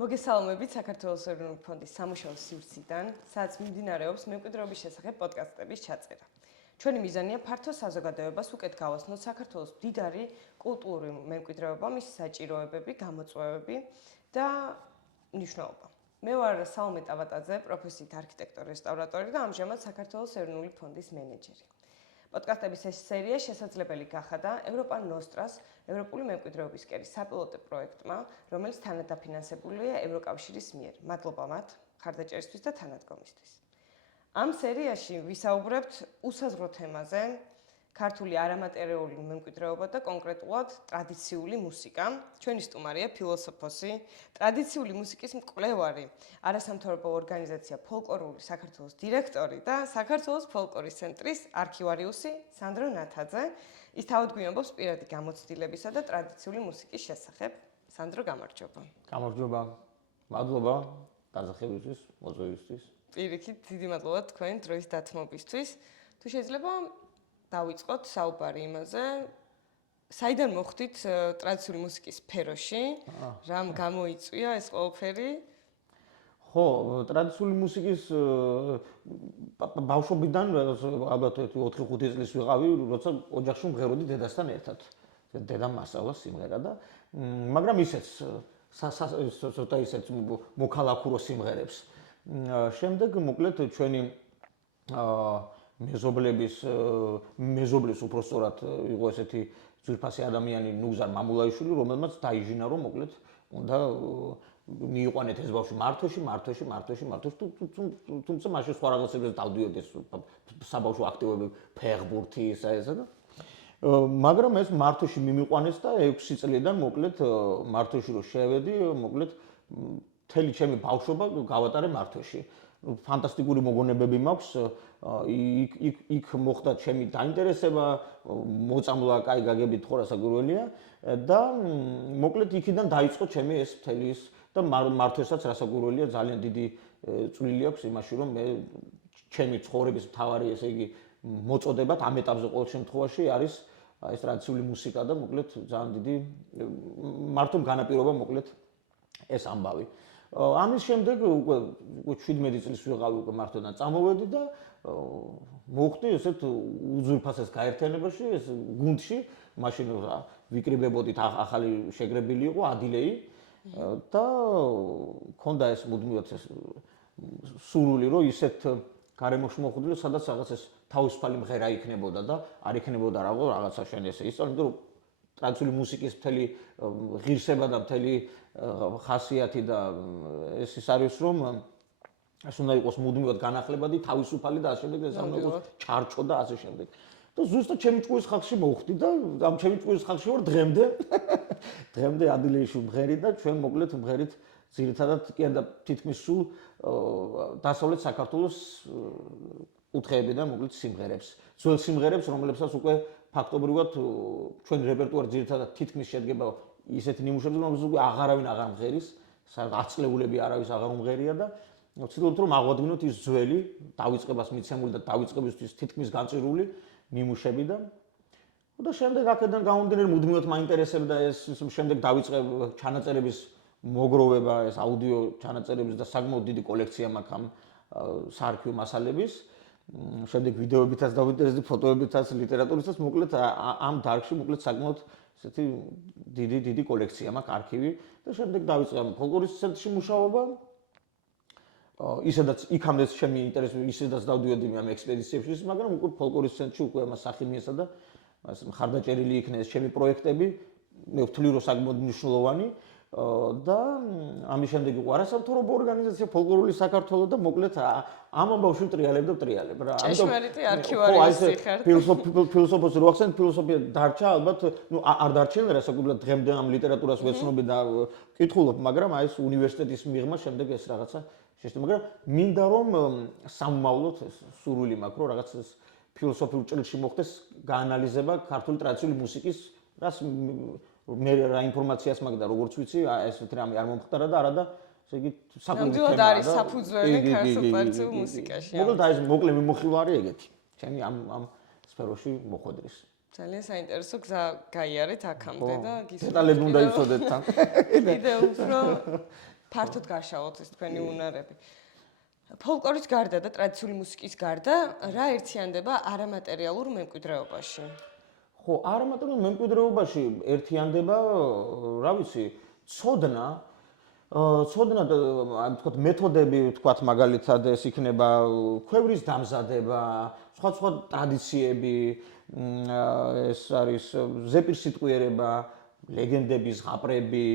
მოგესალმებით საქართველოს ეროვნული ფონდის სამუშაო სივრციდან, სადაც მიმდინარეობს მემკვიდრეობის შესახებ პოდკასტების ჩაწერა. ჩვენი მიზანია ფართო საზოგადოებას უკეთ გავასწნოთ საქართველოს მდიდარი კულტურული მემკვიდრეობა, მისი საჭიროებები, გამოწვევები და მნიშვნელობა. მე ვარ საუმე ტავატაძე, პროფესიით არქიტექტორ-რესტავრატორი და ამჟამად საქართველოს ეროვნული ფონდის მენეჯერი. პოდკასტების ეს სერია შესაძლებელი გახადა ევროპა ნოსტრას, ევროპული მემკვიდრეობის კერის საპილოტო პროექტმა, რომელიც თანადაფინანსებულია ევროკავშირის მიერ. მადლობა მათ მხარდაჭერისთვის და თანადგომისთვის. ამ სერიაში ვისაუბრებთ უსაზღვრო თემაზე, ქართული არამატერიალური მემკვიდრეობა და კონკრეტულად ტრადიციული მუსიკა. ჩვენი სტუმარია ფილოსოფოსი, ტრადიციული მუსიკის მკვლევარი, არასამთავრობო ორგანიზაცია ფოლკლორული საქართველოს დირექტორი და საქართველოს ფოლკლორის ცენტრის არქივარიუსი სანდრო ნათაძე. ის თავად გვიამბობს პირადი გამოცდილებისა და ტრადიციული მუსიკის შესახებ. სანდრო, გამარჯობა. გამარჯობა. მადლობა დაზახებისთვის, მოწვევისთვის. პირიქით, დიდი მადლობა თქვენ დროის დათმობისთვის. თუ შეიძლება დავიწყოთ საუბარი იმაზე, საიდან მოხვდით ტრადიციული მუსიკის სფეროში, რამ გამოიწვია ეს ყველაფერი? ხო, ტრადიციული მუსიკის ბავშვობიდან, ალბათ 4-5 წლის ვიყავი, როცა ოჯახში მღეროდი დედასთან ერთად. დედამ მასწავლა სიმღერა და მაგრამ ისეც ცოტა ისეც მოქალაქურო სიმღერებს. შემდეგ მოკლედ ჩვენი მეზობლის უпростоრად იყო ესეთი ძვირფასი ადამიანი ნუგზარ მამულაიშვილი, რომელმაც დაიჟინა რომ მოკლედ უნდა მიიყვანეთ ეს ბავშვი მართვეში, თუმცა მაშინ სხვა რაღაცებს დავდიოდეს საბავშვო აქტივობები, ფეხბურთი ესა და მაგრამ ეს მართვეში მიმიყვანეს და 6 წლიდან მოკლედ მართვეში რო შევედი, მოკლედ მთელი ჩემი ბავშვობა გავატარე მართვეში. ფანტასტიკური მოგონებები მაქვს, იქ მოხდა ჩემი დაინტერესება, მოწამლა კაი გაგებით ხო რასაკვირველია და მოკლედ იქიდან დაიწყო ჩემი ეს მთელი ის და მართვესაც რასაკვირველია ძალიან დიდი წვლილი აქვს იმაში, რომ მე ჩემი ცხოვრების მთავარი ესე იგი მოწოდებად ამ ეტაპზე ყოველ შემთხვევაში არის ეს ტრადიციული მუსიკა და მოკლედ ძალიან დიდი მართომ განაპირობა მოკლედ ეს ამბავი. ამის შემდეგ უკვე 17 წლის ვიყავი უკვე მართოდან წამოვედი და მოვხდი ესეთ უძვირფასეს გაერთიანებაში, ეს გუნდში, მაშინ ვიკრიბებოდით ახალი შეგრებილი იყო ადილეი და მქონდა ეს მუდმივად ეს სურვილი, რომ ისეთ გარემოში მოხვდილი, სადაც რაღაც ეს თავისუფალი მღერა იქნებოდა და არ იქნებოდა რაღაცა შენ ესე ისწავლე, იმიტომ რომ ტრადიციული მუსიკის მთელი ღირსება და მთელი ხასიათი და ეს ის არის რომ ეს უნდა იყოს მუდმივად განახლებადი, თავისუფალი და ასე შემდეგ, ეს უნდა იყოს ჩარჩო და ასე შემდეგ. და ზუსტად ჩემი ჭკუის ხალხში მოვხდი და ამ ჩემი ჭკუის ხალხში ვარ დღემდე. დღემდე ადილეიში ვმღერი და ჩვენ მოკლედ ვმღერით ძირითადად კი და თითქმის სულ დასავლეთ საქართველოს კუთხეებიდან მოკლედ სიმღერებს. ძველ სიმღერებს, რომლებსაც უკვე ფაქტობრივად ჩვენ რეპერტუარი ძირითადად თითქმის შედგება ისეთი ნიმუშებზე, რომელსაც უკვე აღარავინ აღარ მღერის, აწლეულები არავის აღარ უმღერია და ვცდილობთ რომ აღვადგინოთ ის ძველი, დავიწყებას მიცემული და დავიწყებისთვის თითქმის განწირული ნიმუშები და შემდეგ აქედან გამომდინარე მუდმივად მაინტერესებდა ეს შემდეგ დავიწყე ჩანაწერების მოგროვება, ეს აუდიო ჩანაწერების და საკმაოდ დიდი კოლექცია მაქვს ამ საარქივო მასალების. შემდეგ ვიდეოებითაც დავინტერესდი, ფოტოებითაც, ლიტერატურითაც, მოკლედ ამ დარგში მოკლედ საკმაოდ ესეთი დიდი კოლექცია მაქვს არქივი და შემდეგ დავიწყე ფოლკლორის ცენტრში მუშაობა. ისედაც იქამდე ჩემი ინტერესი ისედაც დავდიოდი ამ ექსპედიციებში, მაგრამ უკვე ფოლკლორის ცენტრში უკვე ამას სახე მიეცა და მხარდაჭერილი იქნა ეს ჩემი პროექტები, მე ვთვლი რომ საკმაოდ მნიშვნელოვანი და ამის შემდეგ იყო არასამთავრობო ორგანიზაცია ფოლკლორული საქართველო და მოკლედ ამ ამბავში ტრიალებ რა. ჭეშმარიტი არქივარიუსი ხარ. ფილოსოფოსი რო ახსენეთ, ფილოსოფია დარჩა ალბათ, არ დარჩენილა რასაკვირველად დღემდე ამ ლიტერატურას ვეცნობი და ვკითხულობ, მაგრამ აი ეს უნივერსიტეტის მიღმა შემდეგ ეს რაღაცა შეშტო, მაგრამ მინდა რომ სამომავლოდ სურვილი მაქვს რომ რაღაც ეს ფილოსოფიურ ჭრილში მოხდეს გაანალიზება ქართული ტრადიციული მუსიკის, რას მე რა ინფორმაციას მაქვს და როგორც ვიცი, ესეთი რამე არ მომხდარა და არადა, ესე იგი საკუთრივ თემაა. არის საფუძველი ქართულ ტრადიციულ მუსიკაში. მოკლედ აი ეს მოკლე მიმოხილვარი ეგეთი. ჩემი ამ სფეროში მოხვედრის. ძალიან საინტერესო გზა გაიარეთ აქამდე და გისურვებთ. დეტალები უნდა იცოდეთ თან. კიდევ უფრო ფართოდ გარშავოთ ეს თქვენი უნარები. ფოლკლორის გარდა და ტრადიციული მუსიკის გარდა რა ერთიანდება არამატერიალურ მემკვიდრეობაში? ხო, არამატერიალურ მემკვიდრეობაში ერთიანდება, რა ვიცი, ცოდნა და თქვათ მეთოდები, თქვათ მაგალითად ეს იქნება ქვევრის დამზადება, სხვა ტრადიციები, ეს არის ზეპირსიტყვიერება, ლეგენდები, ზღაპრები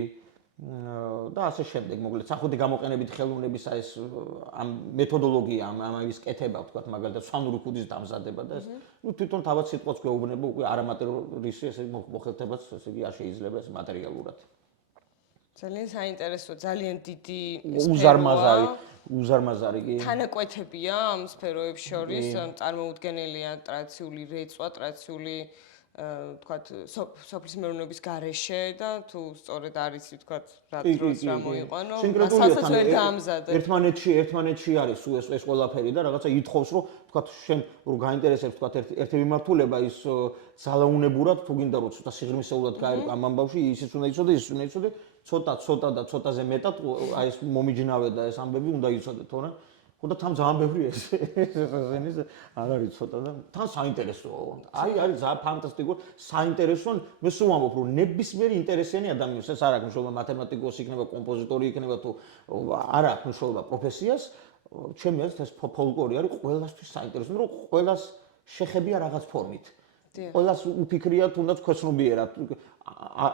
და ასე შემდეგ. მოკლედ, სახუთი გამოყენებით ხელოვნების ეს ამ მეთოდოლოგია, ამის კეთება, თქვათ მაგალითად სვანური ქუდის დამზადება და ეს თვითონ თავად სიტყვას გვეუბნება უკვე არამატერიალურისი ესე მოხელთებაც, ესე იგი არ შეიძლება ეს მატერიალურად. ძალიან საინტერესო, ძალიან დიდი უზარმაზარი კი. თანაკვეთებია ამ სფეროებს შორის, წარმოუდგენელია ტრადიციული რეწვა, ტრადიციული თქვათ სოფლის მეურნეობის გარეშე და თუ სწორედ არის თქვათ რა დროს რა მოიყვანო, მასაც ვერ დაამზადე. ერთმანეთში არის ეს ყველაფერი და რაღაცა ითხოვს რომ თქვათ შენ რო გაინტერესებს თქვათ ერთი მიმართულება ის ძალაუნებურად თუ გინდა რომ ცოტა სიღრმისეულად გაერკვა ამ ამბავში ისიც უნდა იცოდე, ისიც უნდა იცოდე, ცოტა და ცოტაზე მეტად აი ეს მომიჯნავე და ეს ამბები უნდა იცოდე, თორემ ხო და თან ძალიან ბევრი ეს არ არის ცოტა და თან საინტერესოა. აი არის ძალიან ფანტასტიკური, საინტერესო, მე სულ ვამბობ რომ ნებისმიერი ინტერესიანი ადამიანს ეს არ აქვს მნიშვნელობა მათემატიკოსი იქნება, კომპოზიტორი იქნება თუ არ აქვს მნიშვნელობა პროფესიას, ჩემი აზრით ეს ფოლკლორი არის ყველასთვის საინტერესო, რომ ყველას შეხებია რაღაც ფორმით. ყველას უფიქრია თუნდაც ქვეცნობიერად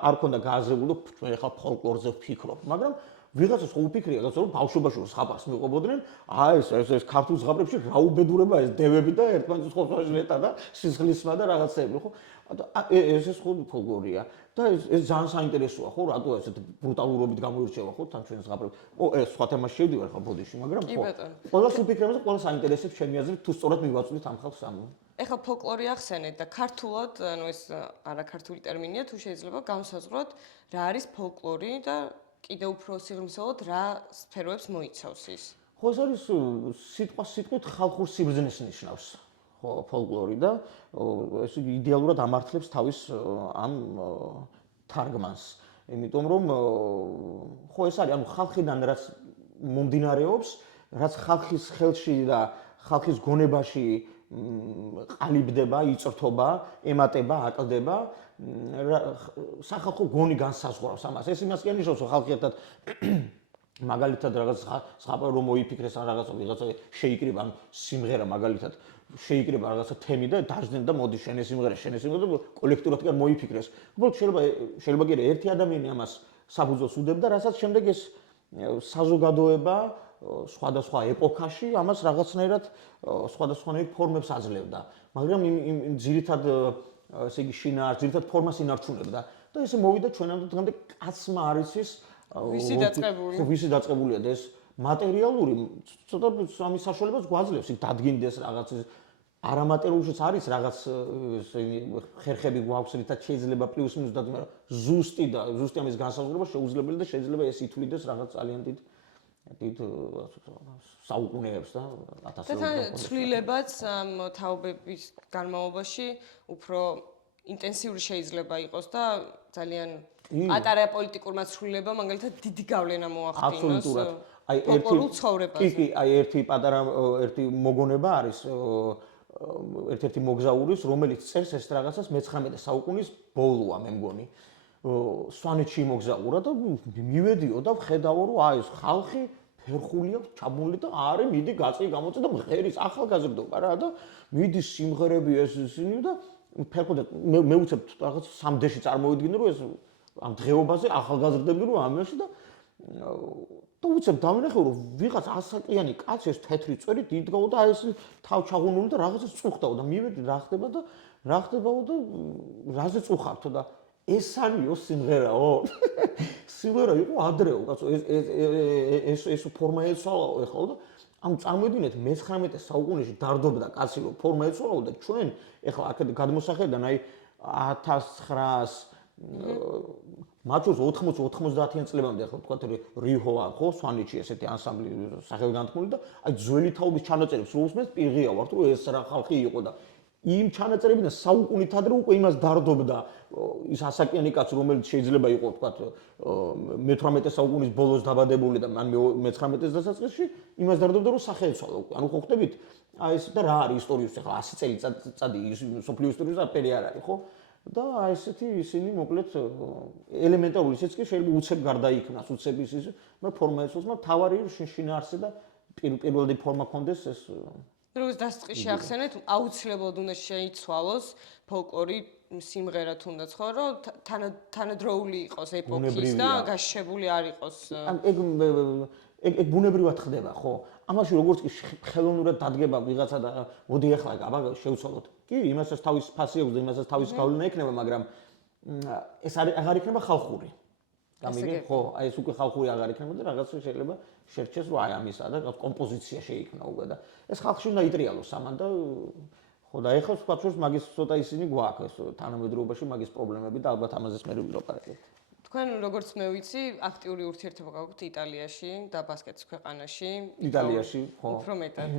არ ქონდა გააზრებული ჩვენ ახლა ფოლკლორზე ვფიქრობ, მაგრამ ვიღაცას ხო უფიქრია, რომ ბავშვობაში ზღაპარს მიყვებოდნენ, ეს ქართულ ზღაპრებში რა უბედურება ეს დევები და ერთმანეთის ხოსვაჟლეტა და სისხლისმა და რაღაცეები, ხო? ეს ხო ფოლკლორია და ეს ძალიან საინტერესოა, ხო? რატო ესეთ ბრუტალურობით გამოირჩევა, ხო, თან ჩვენ ზღაპრები. ეს სხვა თემაში შევდივარ ხო ბოდიში, მაგრამ ხო. ყველას უფიქრებს და ყველას აინტერესებს ჩემი აზრით, თუ სწორად მივაწვდით ამ ხალხს ამ. ეხლა ფოლკლორი ახსენეთ და ქართულად, ანუ ეს არაქართული ტერმინია, თუ შეიძლება განსაზღვროთ, რა არის ფოლკლორი და კიდევ უფრო სიღრმისეულად რა სფეროებს მოიცავს ის? ხო, ეს არის სიტყვით ხალხურ სიბრძნეს ნიშნავს. ხო, ფოლკლორი და ეს იდეალურად ამართლებს თავის ამ თარგმანს. იმიტომ რომ ხო ეს არის, ანუ ხალხიდან რაც მომდინარეობს, რაც ხალხის ხელში და ხალხის გონებაში ყალიბდება, იწრთობა, ემატება, აკლდება, სახალხო გონი განსაზღვრავს ამას. ეს იმას კი ანიშნავს, რომ ხალხი ერთად მაგალითად რაღაც ზღაპრ რომ მოიფიქრეს ან რაღაცა ვიღაცა შეიკრიბა ამ სიმღერა მაგალითად შეიკრიბა რაღაცა თემი და დაждენ და მოდი შენ ეს სიმღერა და კოლექტიურად კი არ მოიფიქრეს. უბრალოდ შეიძლება კი ერთი ადამიანი ამას საფუძველს უდევდა, რასაც შემდეგ ეს საზოგადოება სხვადასხვა ეპოქაში ამას რაღაცნაირად სხვადასხვანაირ ფორმებს აძლევდა. მაგრამ იმ ძირითად ესე იგი შინაარს, ძირითად ფორმას ინარჩუნებდა და ესე მოვიდა ჩვენამდე დღემდე კაცმა არის ის ვისი დაწყებულია და ეს მატერიალური ცოტა ამის საშუალებას გვაძლევს იქ დადგინდეს რაღაც არამატერიალურიც არის რაღაც ხერხები გვაქვს რითაც შეიძლება პლუს მინუს დადგინდეს, ზუსტი ამის განსაზღვრება შეუძლებელი და შეიძლება ეს ითვლიდეს რაღაც ძალიან დიდ საუკუნეებს და ათასეულებს. და ცვლილებაც ამ თაობების განმავლობაში უფრო ინტენსიური შეიძლება იყოს და ძალიან პატარა პოლიტიკურმა ცვლილებამ მაგალითად დიდი გავლენა მოახდინოს. აბსოლუტურად. კი, ერთი პატარა ერთი მოგონება არის ერთ-ერთი მოგზაურის, რომელიც წერს ეს რაღაცას მე-19 საუკუნის ბოლოა, მე მგონი. სვანეთში მოგზაურა და მივედიო და ვხედავო, რომ ეს ხალხი ფერხულია, ჩაბმული და არის, მიდი გაწი გამოწე და მღერის ახალგაზრდობა რა და მიდის სიმღერები ეს ისინი და ფერხოდა მე უცებ რაღაც სამდეში წარმოვიდგინე, რომ ეს ამ დღეობაზე ახალგაზრდები რო ამაში და უცებ დავინახე, რომ ვიღაც ასაკიანი კაცი ეს თეთრი წვერი დიდგაო და ეს თავ ჩაღუნული და რაღაცას წუხდაო და მივედი რა ხდებაო და რაზე წუხავთო და ეს არისო სიმღერაო. სიმღერა იყო ადრეო, კაცო, ეს ფორმა ეცვალაო ეხლა და ამ წარმოვიდგინეთ მე-19 საუკუნეში დარდობდა კაცი რომ ფორმა ეცვალაო და ჩვენ ეხლა აქეთ გადმოსახედან აი 1900 მათ შორის 80-90-იან წლებამდე ახლა თქვათ რიჰოა ხო სვანეთში ესეთი ანსამბლი სახელგანთქმული და აი ძველი თაობის ჩანაწერებს რო უსმენთ პირღია ვართ რომ ეს რა ხალხი იყო და იმ ჩანაწერებიდან საუკუნით ადრე უკვე იმას დარდობდა ის ასაკიანი კაცი, რომელიც შეიძლება იყოს თქვათ მე-18 საუკუნის ბოლოს დაბადებული და ან მე-19-ის დასაწყისში, იმას დარდობდა რომ სახე ეცვალა უკვე. ანუ ხო ხვდებით, აი ეს და რა არის ისტორიის ახლა 100 წელიწადი სოფლიო ისტორიის აფერი არ არის, ხო? და აი ესეთი ისინი მოკლედ ელემენტარული ისიც კი შეიძლება უცებ გარდაიქმნას, უცების ის ფორმა ეცვალოს, მაგრამ თავარი შინაარსზე და პირველადი ფორმა კონდეს ეს როგორც დასწყი შეახსენეთ, აუცილებლად უნდა შეიცვალოს ფოლკლორი სიმღერა თუნდაც ხო, რომ თანადროული იყოს ეპოქის და გაშებული არ იყოს. ან ეგ ბუნებრივად ხდება, ხო? ამაში როგორც კი ხელოვნურად დადგება ვიღაცა და მოდი ახლა აბა შევცვალოთ. კი, იმასაც თავის ფასი აქვს და იმასაც თავის გავლენა ექნება, მაგრამ ეს აღარ იქნება ხალხური. გამიგე, ხო, აი ეს უკვე ხალხური აღარ იქნება და რაღაცა შეიძლება შერჩეს რომ აი ამისა და კომპოზიცია შეიქმნა უკვე და ეს ხალხში უნდა იტრიალოს ამან და ხო და ეხლა თქვა რომ მაგის ცოტა ისინი გვაქვს თანამედროვეობაში მაგის პრობლემები და ალბათ ამაზეც მე ვილაპარაკებთ. თქვენ როგორც მე ვიცი, აქტიური ურთიერთობა გაქვთ იტალიაში და ბასკეთის ქვეყანაში. იტალიაში, ხო. უფრო მეტად.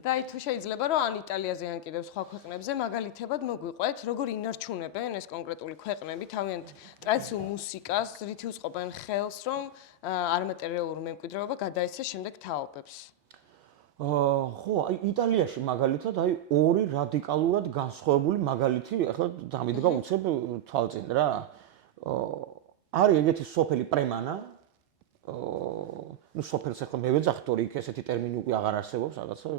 და აი თუ შეიძლება რომ ან იტალიაზე ან კიდევ სხვა ქვეყნებზე მაგალითებად მოგვიყვეთ, როგორ ინარჩუნებენ ეს კონკრეტული ქვეყნები თავიანთ ტრადიციულ მუსიკას, რითი უწყობენ ხელს, რომ არამატერიალური მემკვიდრეობა გადაეცეს შემდეგ თაობებს. ხო, აი იტალიაში მაგალითად აი ორი რადიკალურად განსხვავებული მაგალითი ახლა დამიდგა უცებ თვალწინ რა. არის ეგეთი სოფელი პრემანა. ნუ სოფელს ახლა მე ვეძახთ, რომ იქ ესეთი ტერმინი უკვე აღარ არსებობს, რაღაცა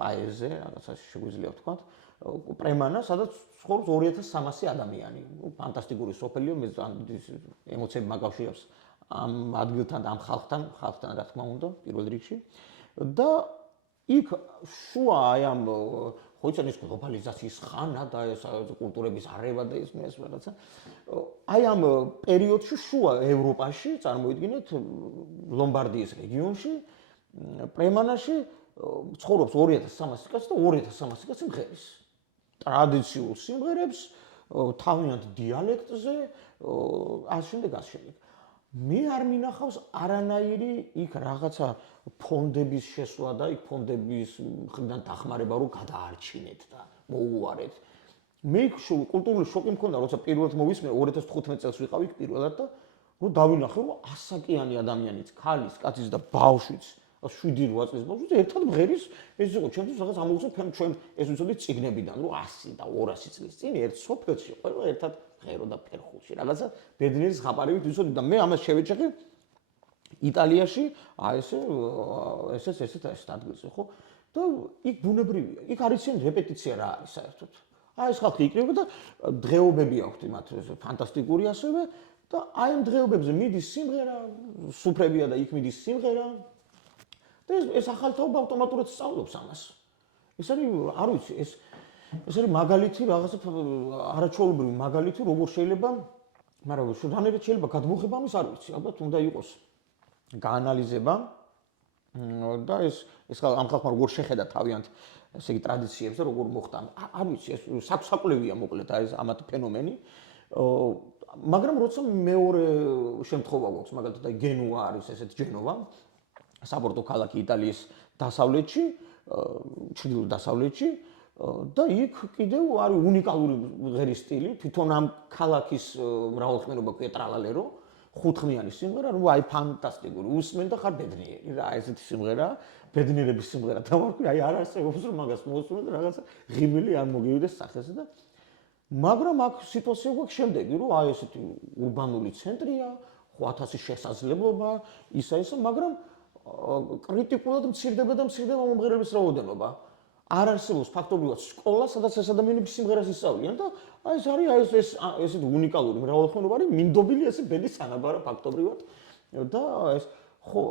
პაეზე, რაღაცა შეგვიძლია ვთქვათ. პრემანა, სადაც ცხოვრობს 2300 ადამიანი. ფანტასტიკური სოფელია, მე ემოციები მაკავშირებს ამ ადგილთან და ამ ხალხთან რა თქმა უნდა, პირველ რიგში. და იქ შუა აი ამ ხო იცი ეს გლობალიზაციის ხანა და ეს კულტურების არევა და ის რაღაცა აი ამ პერიოდში შუა ევროპაში წარმოიდგინეთ ლომბარდიის რეგიონში პრემანაში ცხოვრობს 2300 კაცი და 2300 კაცი მღერის ტრადიციულ სიმღერებს თავიანთ დიალექტზე ასე. მე არ მინახავს არანაირი იქ რაღაცა ფონდების შესვლა და იქ ფონდების მხრიდან დახმარება რომ გადაარჩინეთ და მოუვარეთ. მე კულტურული შოკი მქონდა, როცა პირველად მოვისმენე 2015 წელს ვიყავ იქ პირველად და რომ დავინახე რომ ასაკიანი ადამიანიც, ქალის, კაცის და ბავშვიც 7-8 წლის ბავშვიც ერთად მღერის, ეს იყო ჩემთვის რაღაც ამოვუწევ ჩვენ ეს ვიცოდით წიგნებიდან, რომ 100 და 200 წლის წინ ერთ სოფელში ყველა ერთად ღერო და ფერხულში რაღაცა ბედნიერის ხაპარებით ვიცოდი და მე ამას შევეჭეხე იტალიაში აი ესეთ ადგილზე ხო და იქ ბუნებრივია იქ არის ცენ რეპეტიცია რა არის საერთოდ აი ეს ხალხი იქნება და დღეობები აქვთ მათ ფანტასტიკური ასევე და აი ამ დღეობებზე მიდის სიმღერა სუფრებია და იქ მიდის სიმღერა და ეს ახალი თაობა ავტომატურად სწავლობს ამას ეს არის არ ვიცი ეს არის მაგალითი რაღაცა არაჩვეულებრივი მაგალითი როგორ შეიძლება მაგრამ რანაირად შეიძლება გადმოხება ამის არ ვიცი ალბათ უნდა იყოს გაანალიზება და ეს ამ ხალხმა როგორ შეხედა თავიანთ ესე იგი ტრადიციებს და როგორ მოხდა არ ვიცი ეს საკვლევია მოკლედ აი ეს ამათი ფენომენი მაგრამ როცა მეორე შემთხვევა გვაქვს მაგალითად აი გენუა არის ესეთ ჯენოვა საპორტო ქალაქი იტალიის დასავლეთში ჩრდილო დასავლეთში და იქ კიდევ არის უნიკალური ღერის სტილი, თვითონ ამ ქალაქის მრავალხმიანობა ქვია ტრალალერო, 5-ხმიანი სიმღერა, ну აი ფანტასტიკური, უსმენ და ხარ ბედნიერი რა, ესეთი სიმღერა, ბედნიერების სიმღერა დავარქვი, აი არ არსებობს რომ მაგას მოусმენ და რაღაცა ღიმილი არ მოგივიდეს სახეზე და მაგრამ აქ სიტუაცია გვაქვს შემდეგი, რომ აი ესეთი ურბანული ცენტრია, 1000 შესაძლებლობა, ისა, მაგრამ კრიტიკულად მცირდება და მცირდება მომღერლების რაოდენობა. არ არსებობს ფაქტობრივად სკოლა, სადაც ეს ადამიანები სიმღერას ისწავლიან და აი ეს არის ესეთი უნიკალური მრავალხმიანობა არის მინდობილი ესე ბედის სანაბარა ფაქტობრივად და ეს ხო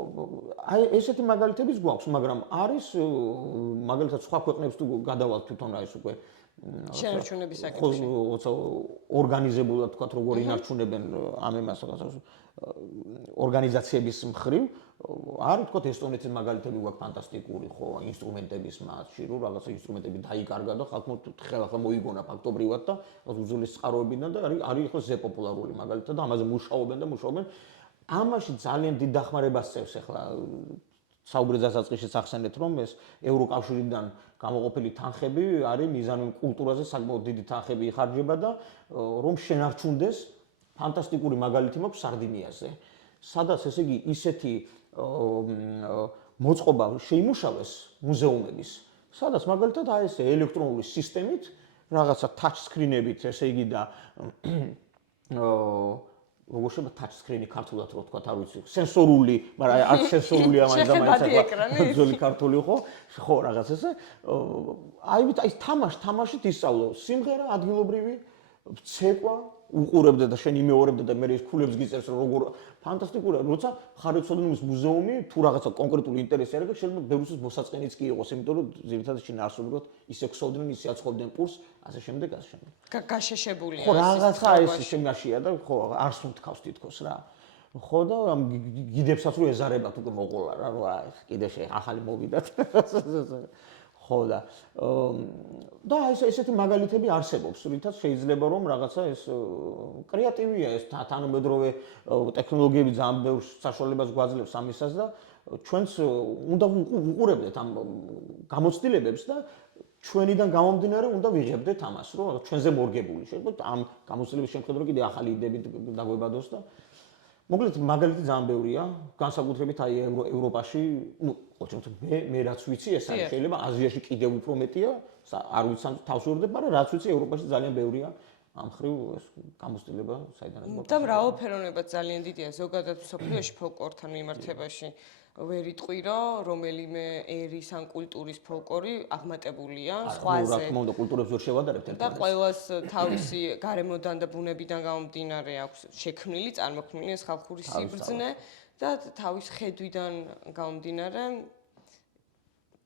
აი ესეთი მაგალითებიც გვაქვს, მაგრამ არის მაგალითად სხვა ქვეყნებს თუ გადავალთ თვითონ აი ეს უკვე შენარჩუნების საკითხი. ხო, ორგანიზებულად თქვა როგორ ინარჩუნებენ ამ იმას ორგანიზაციების მხრივ არის თქვა ესტონეთის მაგალითები გვაქვს ფანტასტიკური ხო ინსტრუმენტების მასში რომ რაღაცა ინსტრუმენტები დაიკარგა და ხალხმა ხელახლა მოიგონა ფაქტობრივად და უძველეს წყაროებიდან და არის ხო ზე პოპულარული მაგალითად და ამაზე მუშაობენ ამაში ძალიან დიდ დახმარებას წევს ახლა საუბრით დასაწყისშიც ახსენეთ რომ ეს ევროკავშირიდან გამოყოფილი თანხები არის მიზანური კულტურაზე საკმაოდ დიდი თანხები იხარჯება და რომ შენარჩუნდეს ფანტასტიკური მაგალითი მაქვს სარდინიაზე. სადაც ესე იგი ისეთი მოწყობა შეიმუშავეს მუზეუმების, სადაც მაგალითად აი ეს ელექტრონული სისტემით, რაღაცა touch screen-ებით, ესე იგი და როგორ შეიძლება touch screen-ი ქართულად რო ვთქვა, არ ვიცი, სენსორული, მაგრამ არც სენსორულია მაინც ძველი ქართული ხო, რაღაც ესე. აი თამაშით ისწავლო სიმღერა ადგილობრივი, ცეკვა უყურებდა და შენ იმეორებდა და მე ის ქულებს გიწერს როგორ ფანტასტიკურია, როცა ხარებსოდნობის მუზეუმი თუ რაღაცა კონკრეტული ინტერესი არ აქვს, შეიძლება ბევრისთვის მოსაწყენიც კი იყოს, იმიტომ რომ ძირითადად შენ არსობრივად ისე ქსოვდნენ, ისე აწყობდნენ პულს, ასე შემდეგ. გაშეშებულია. ხო, რაღაცა ეს შემაშია და ხო, არს უთქავს თითქოს რა. ხო და გიდებსაც რომ ეზარებათ უკვე მოყოლა რა, რა კიდე ახალი მოვიდათ. ხო და ესეთი მაგალითები არსებობს, რითაც შეიძლება რომ რაღაცა ეს კრეატივია ეს თანამედროვე ტექნოლოგიები ძალიან ბევრ საშუალებას გვაძლევს ამისას და ჩვენც უნდა უყურებდეთ ამ გამოცდილებებს და ჩვენიდან გამომდინარე უნდა ვიღებდეთ ამას, რომ ჩვენზე მორგებული შეიძლება ამ გამოცდილების შემხედრებით კიდე ახალი იდეები დაგვებადოს და მოკლედ მაგალითი ძალიან ბევრია, განსაკუთრებით აი ევროპაში, მე რაც ვიცი, ეს არის შეიძლება აზიაში კიდევ უფრო მეტია, არ ვიცი ამ თავს ვერდებ, მაგრამ რაც ვიცი ევროპაში ძალიან ბევრია ამ ხრივ ეს გამოცდილება საიდანაც მოყვა. და მრავალფეროვნება ძალიან დიდია ზოგადად მსოფლიოში ფოლკლორთან მიმართებაში. ვერ იტყვი, რომ რომელიმე ერის ან კულტურის ფოლკლორი აღმატებულია სხვაზე. რა თქმა უნდა, კულტურებს ვერ შევადარებთ ერთმანეთს. და ყველას თავისი გარემოდან და ბუნებიდან გამომდინარე აქვს შექმნილი, წარმოქმნილი ეს ხალხური სიბრძნე და თავის ხედვიდან გამომდინარე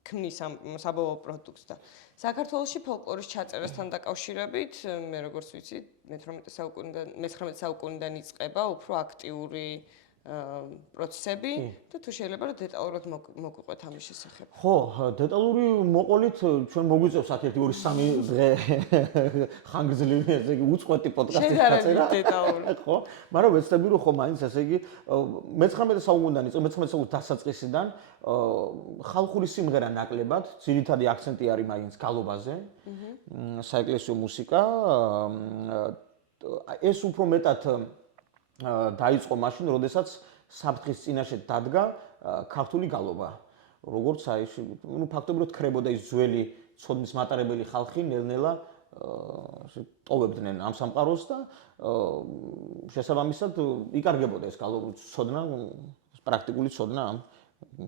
ქმნის ამ საბოლოო პროდუქტს და საქართველოში ფოლკლორის ჩაწერასთან დაკავშირებით, მე როგორც ვიცი, მე-19 საუკუნიდან იწყება უფრო აქტიური პროცესები და თუ შეიძლება რომ დეტალურად მოგვიყვეთ ამის შესახებ. ხო, დეტალური მოყოლით ჩვენ მოგვიწევს 1-2-3 დღე ხანგრძლივი ესე იგი უწყვეტი პოდკასტის დაწერა. ხო, მაგრამ ვეცდები რომ ხო მაინც ესე იგი მე-19 საუკუნიდან იწყება, მე-19 საუკუნის დასაწყისიდან ხალხური სიმღერა ნაკლებად, ძირითადი აქცენტი არის მაინც გალობაზე, საეკლესიო მუსიკა. ეს უფრო მეტად დაიწყო მაშინ, როდესაც საფრთხის წინაშე დადგა ქართული გალობა. როგორც აი, ფაქტობრივად ქრებოდა ის ძველი ცოდნის მატარებელი ხალხი ნელ-ნელა ტოვებდნენ ამ სამყაროს და შესაბამისად იკარგებოდა ეს გალობის ცოდნა, პრაქტიკული ცოდნა ამ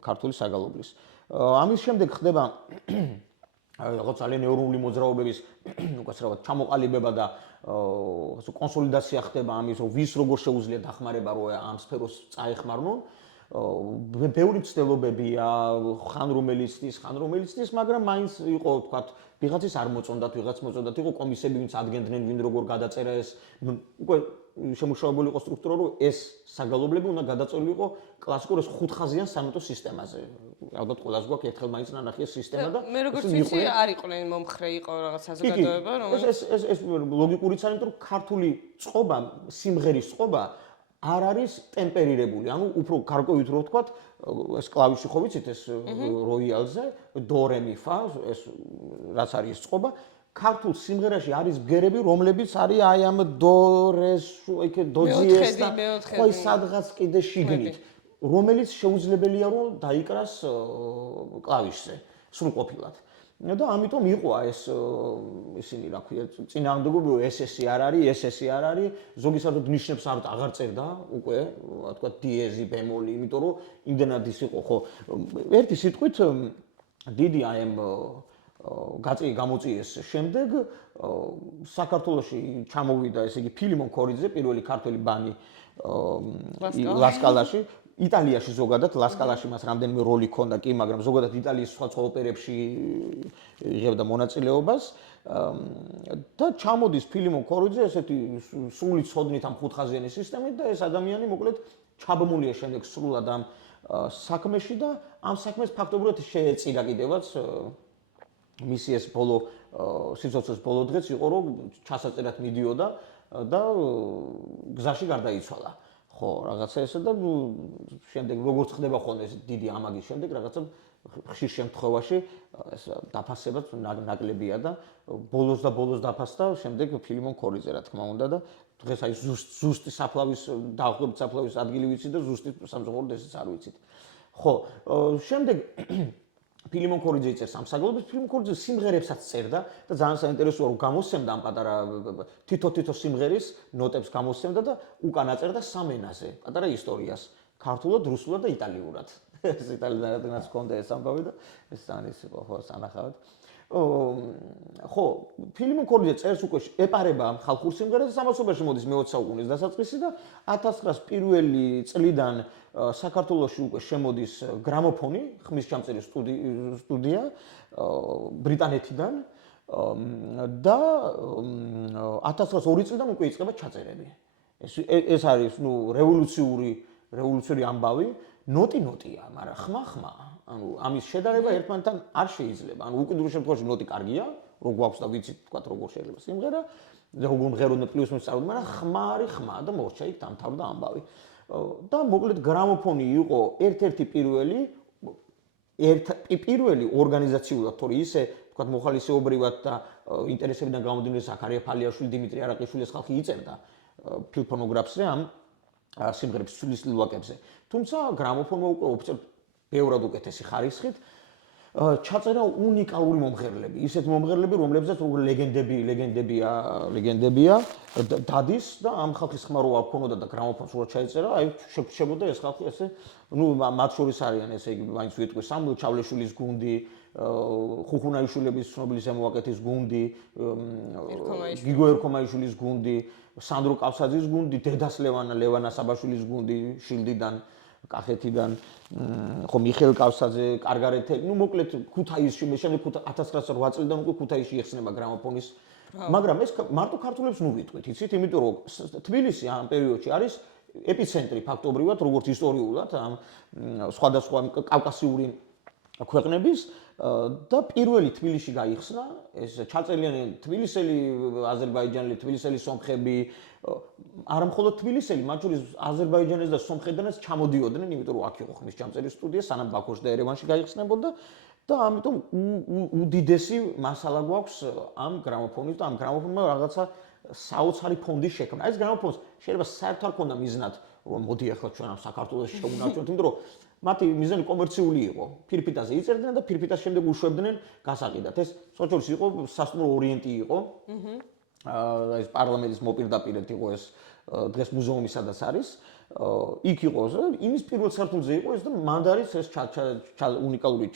ქართული საგალობლის. ამის შემდეგ ხდება რაღაც ძალიან ევროპული მოძრაობების უკაცრავად ჩამოყალიბება და კონსოლიდაცია ხდება ამის, რომ ვის როგორ შეუძლია დახმარება, რომ ამ სფეროს წაეხმარნონ. ბევრი მცდელობებია, ხან რომელიც თვის, მაგრამ მაინც იყო, თქვათ, ვიღაცის არ მოწონდათ, ვიღაც მოწონდათ, იყო კომისები, ვინც ადგენდნენ, ვინ როგორ გადაწერა ეს, უკვე შემუშავებული იყო სტრუქტურა, რომ ეს საგალობლები უნდა გადაწოლილი იყო კლასიკურ ეს 5-ხაზიან სამეფო სისტემაზე. ალბათ ყველას გვაქვს ერთხელ მაინც ნანახი ეს სისტემა და მე როგორც ვიცი, არ იყვნენ მომხრე, იყო რაღაც საზოგადოება, რომელიც ეს ლოგიკურიც არის, იმიტომ რომ ქართული წყობა, სიმღერის წყობა არ არის ტემპერირებული, ანუ უფრო გარკვევით რო ვთქვათ, ეს კლავიში ხო ვიცით ეს როიალზე, დო რე მი ფა, ეს რაც არის წყობა, ქართულ სიმღერაში არის ბგერები, რომლებიც არის აი ამ დო რეს, იქ დოძიეს და ხო ის სადღაც კიდე შიგნით, რომელიც შეუძლებელია რომ დაიკრას კლავიშზე, სრულყოფილად. და ამიტომ იყო ეს ისინი რა ქვია, წინააღმდეგობრივი SS-ი არ არის, ზოგი საერთოდ ნიშნებს აღარ წერდა უკვე, რა თქვა დიეზი, ბემოლი, იმიტომ რომ იმდენად ის იყო, ხო. ერთი სიტყვით დიდი აი ამ გამოწიეს შემდეგ საქართველოში ჩამოვიდა ესე იგი ფილიმონ ქორიძე, პირველი ქართველი ბანი ლასკალაში, იტალიაში ზოგადად ლასკალაში მას რამდენიმე როლი ჰქონდა კი, მაგრამ ზოგადად იტალიის სხვა ოპერებში იღებდა მონაწილეობას და ჩამოდის ფილიმონ ქორიძე ესეთი სრული ცოდნით ამ 5-ხაზიანი სისტემით და ეს ადამიანი მოკლედ ჩაბმულია შემდეგ სრულად ამ საქმეში და ამ საქმეს ფაქტობრივად შეეწირა კიდევაც მისი ეს ბოლო სიცოცხლის ბოლო დღეც იყო რომ ჩასაწერად მიდიოდა და გზაში გარდაიცვალა. ხო, რაღაცა ესე და შემდეგ როგორც ხდება ხოლმე ეს დიდი ამაგის შემდეგ რაღაცა ხშირ შემთხვევაში ეს დაფასებაც ნაკლებია და ბოლოს დაფასდა შემდეგ ფილიმონ ქორიძე რა თქმა უნდა და დღეს აი ზუსტი საფლავის დაახლოებით საფლავის ადგილი ვიცით და ზუსტი სამწუხაროდ ესეც არ ვიცით. ხო, შემდეგ ფილიმონ ქორიძე იწერს ამ საგალობებს, ფილიმონ ქორიძე სიმღერებსაც წერდა და ძალიან საინტერესოა რომ გამოსცემდა ამ პატარა თითო სიმღერის ნოტებს გამოსცემდა და უკან აწერდა სამ ენაზე, პატარა ისტორიას, ქართულად, რუსულად და იტალიურად. ეს იტალიურადაც ჰქონდა ეს ამბავი და ეს ძალიან ის იყო ხო სანახავად. ხო, ფილიმონ ქორიძე წერს უკვე ეპარება ხალხურ სიმღერას და სამასობაში მოდის მე-20 საუკუნის დასაწყისი და 1900 პირველი წლიდან საქართველოში უკვე შემოდის გრამოფონი, ხმისჩამწერი სტუდია ბრიტანეთიდან და 1902 წლიდან უკვე იწყება ჩაწერები. ეს არის რევოლუციური ამბავი, ნოტია, მაგრამ ხმა. ანუ ამის შედარება ერთმანეთთან არ შეიძლება. ანუ უკიდურეს შემთხვევაში ნოტი კარგია, რომ გვაქვს და ვიცით თქვა როგორ შეიძლება სიმღერა, როგორ მღეროდნენ პლუს მინუს წარუდგა, მაგრამ ხმა და მორჩა იქ დამთავრდა ამბავი. და მოკლედ გრამოფონი იყო ერთ-ერთი პირველი ორგანიზაციულად, თორე ისე თქვა მოხალისეობრივად და ინტერესებიდან გამომდინარე ზაქარია ფალიაშვილი, დიმიტრი არაყიშვილი ეს ხალხი იწერდა ფილფონოგრაფზე ამ სიმღერების ცვლის ლვაკებზე. თუმცა გრამოფონმა უკვე ოფიციალურად ბევრად უკეთესი ხარისხით ჩაწერა უნიკალური მომღერლები, ისეთი მომღერლები, რომლებზეც ლეგენდებია დადის და ამ ხალხის ხმა რო არ ქონოდა და გრამოფონს რო ჩაეწერა, აი შეგვჩებოდა ეს ხალხი ესე, მათ შორის არიან ესე იგი, მაინც ვიტყვი სამუელ ჩავლეშვილის გუნდი, ხუხუნაიშვილების ცნობილი ზემოაკეთის გუნდი, გიგო ერქომაიშვილის გუნდი, სანდრო კავსაძის გუნდი, დედას ლევანა საბაშვილის გუნდი შილდიდან კახეთიდან ხო მიხეილ კავსაძე, კარგარეთ, მოკლედ ქუთაისში, შემდეგ 1908 წლიდან უკვე ქუთაისში იხსნება გრამოფონის. მაგრამ ეს მარტო ქართულებს ვიტყვით, იცით, იმიტომ რომ თბილისი ამ პერიოდში არის ეპიცენტრი ფაქტობრივად, როგორც ისტორიულად ამ სხვადასხვა კავკასიური ქვეყნების და პირველი თბილისში გაიხსნა ეს ჩაწერილიანი თბილისელი აზერბაიჯანელი, თბილისელი სომხები, არა მხოლოდ თბილისელი, მათ შორის აზერბაიჯანელს და სომხეთანაც ჩამოდიოდნენ, იმიტომ რომ აქ იყო ხმისჩამწერი სტუდია, სანამ ბაქოში და ერევანში გაიხსნებოდა და ამიტომ უდიდესი მასალა გვაქვს ამ გრამოფონის და ამ გრამოფონმა რაღაცა საოცარი ფონდი შექმნა. ეს გრამოფონს შეიძლება საერთოდ არ ქონდა მიზნად, რომ მოდი ახლა ჩვენ ამ საქართველოს შევუნარჩუნოთ, იმიტომ რომ მათი მიზანი კომერციული იყო. ფირფიტაზე იწერდნენ და ფირფიტას შემდეგ უშვებდნენ გასაყიდად. ეს სწორედ იყო სასტუმრო ორიენტი იყო. ეს პარლამენტის მოპირდაპირედ იყო ეს დღეს მუზეუმი სადაც არის. იქ იყო იმის პირველ სართულზე იყო ეს და მანდ არის ეს უნიკალური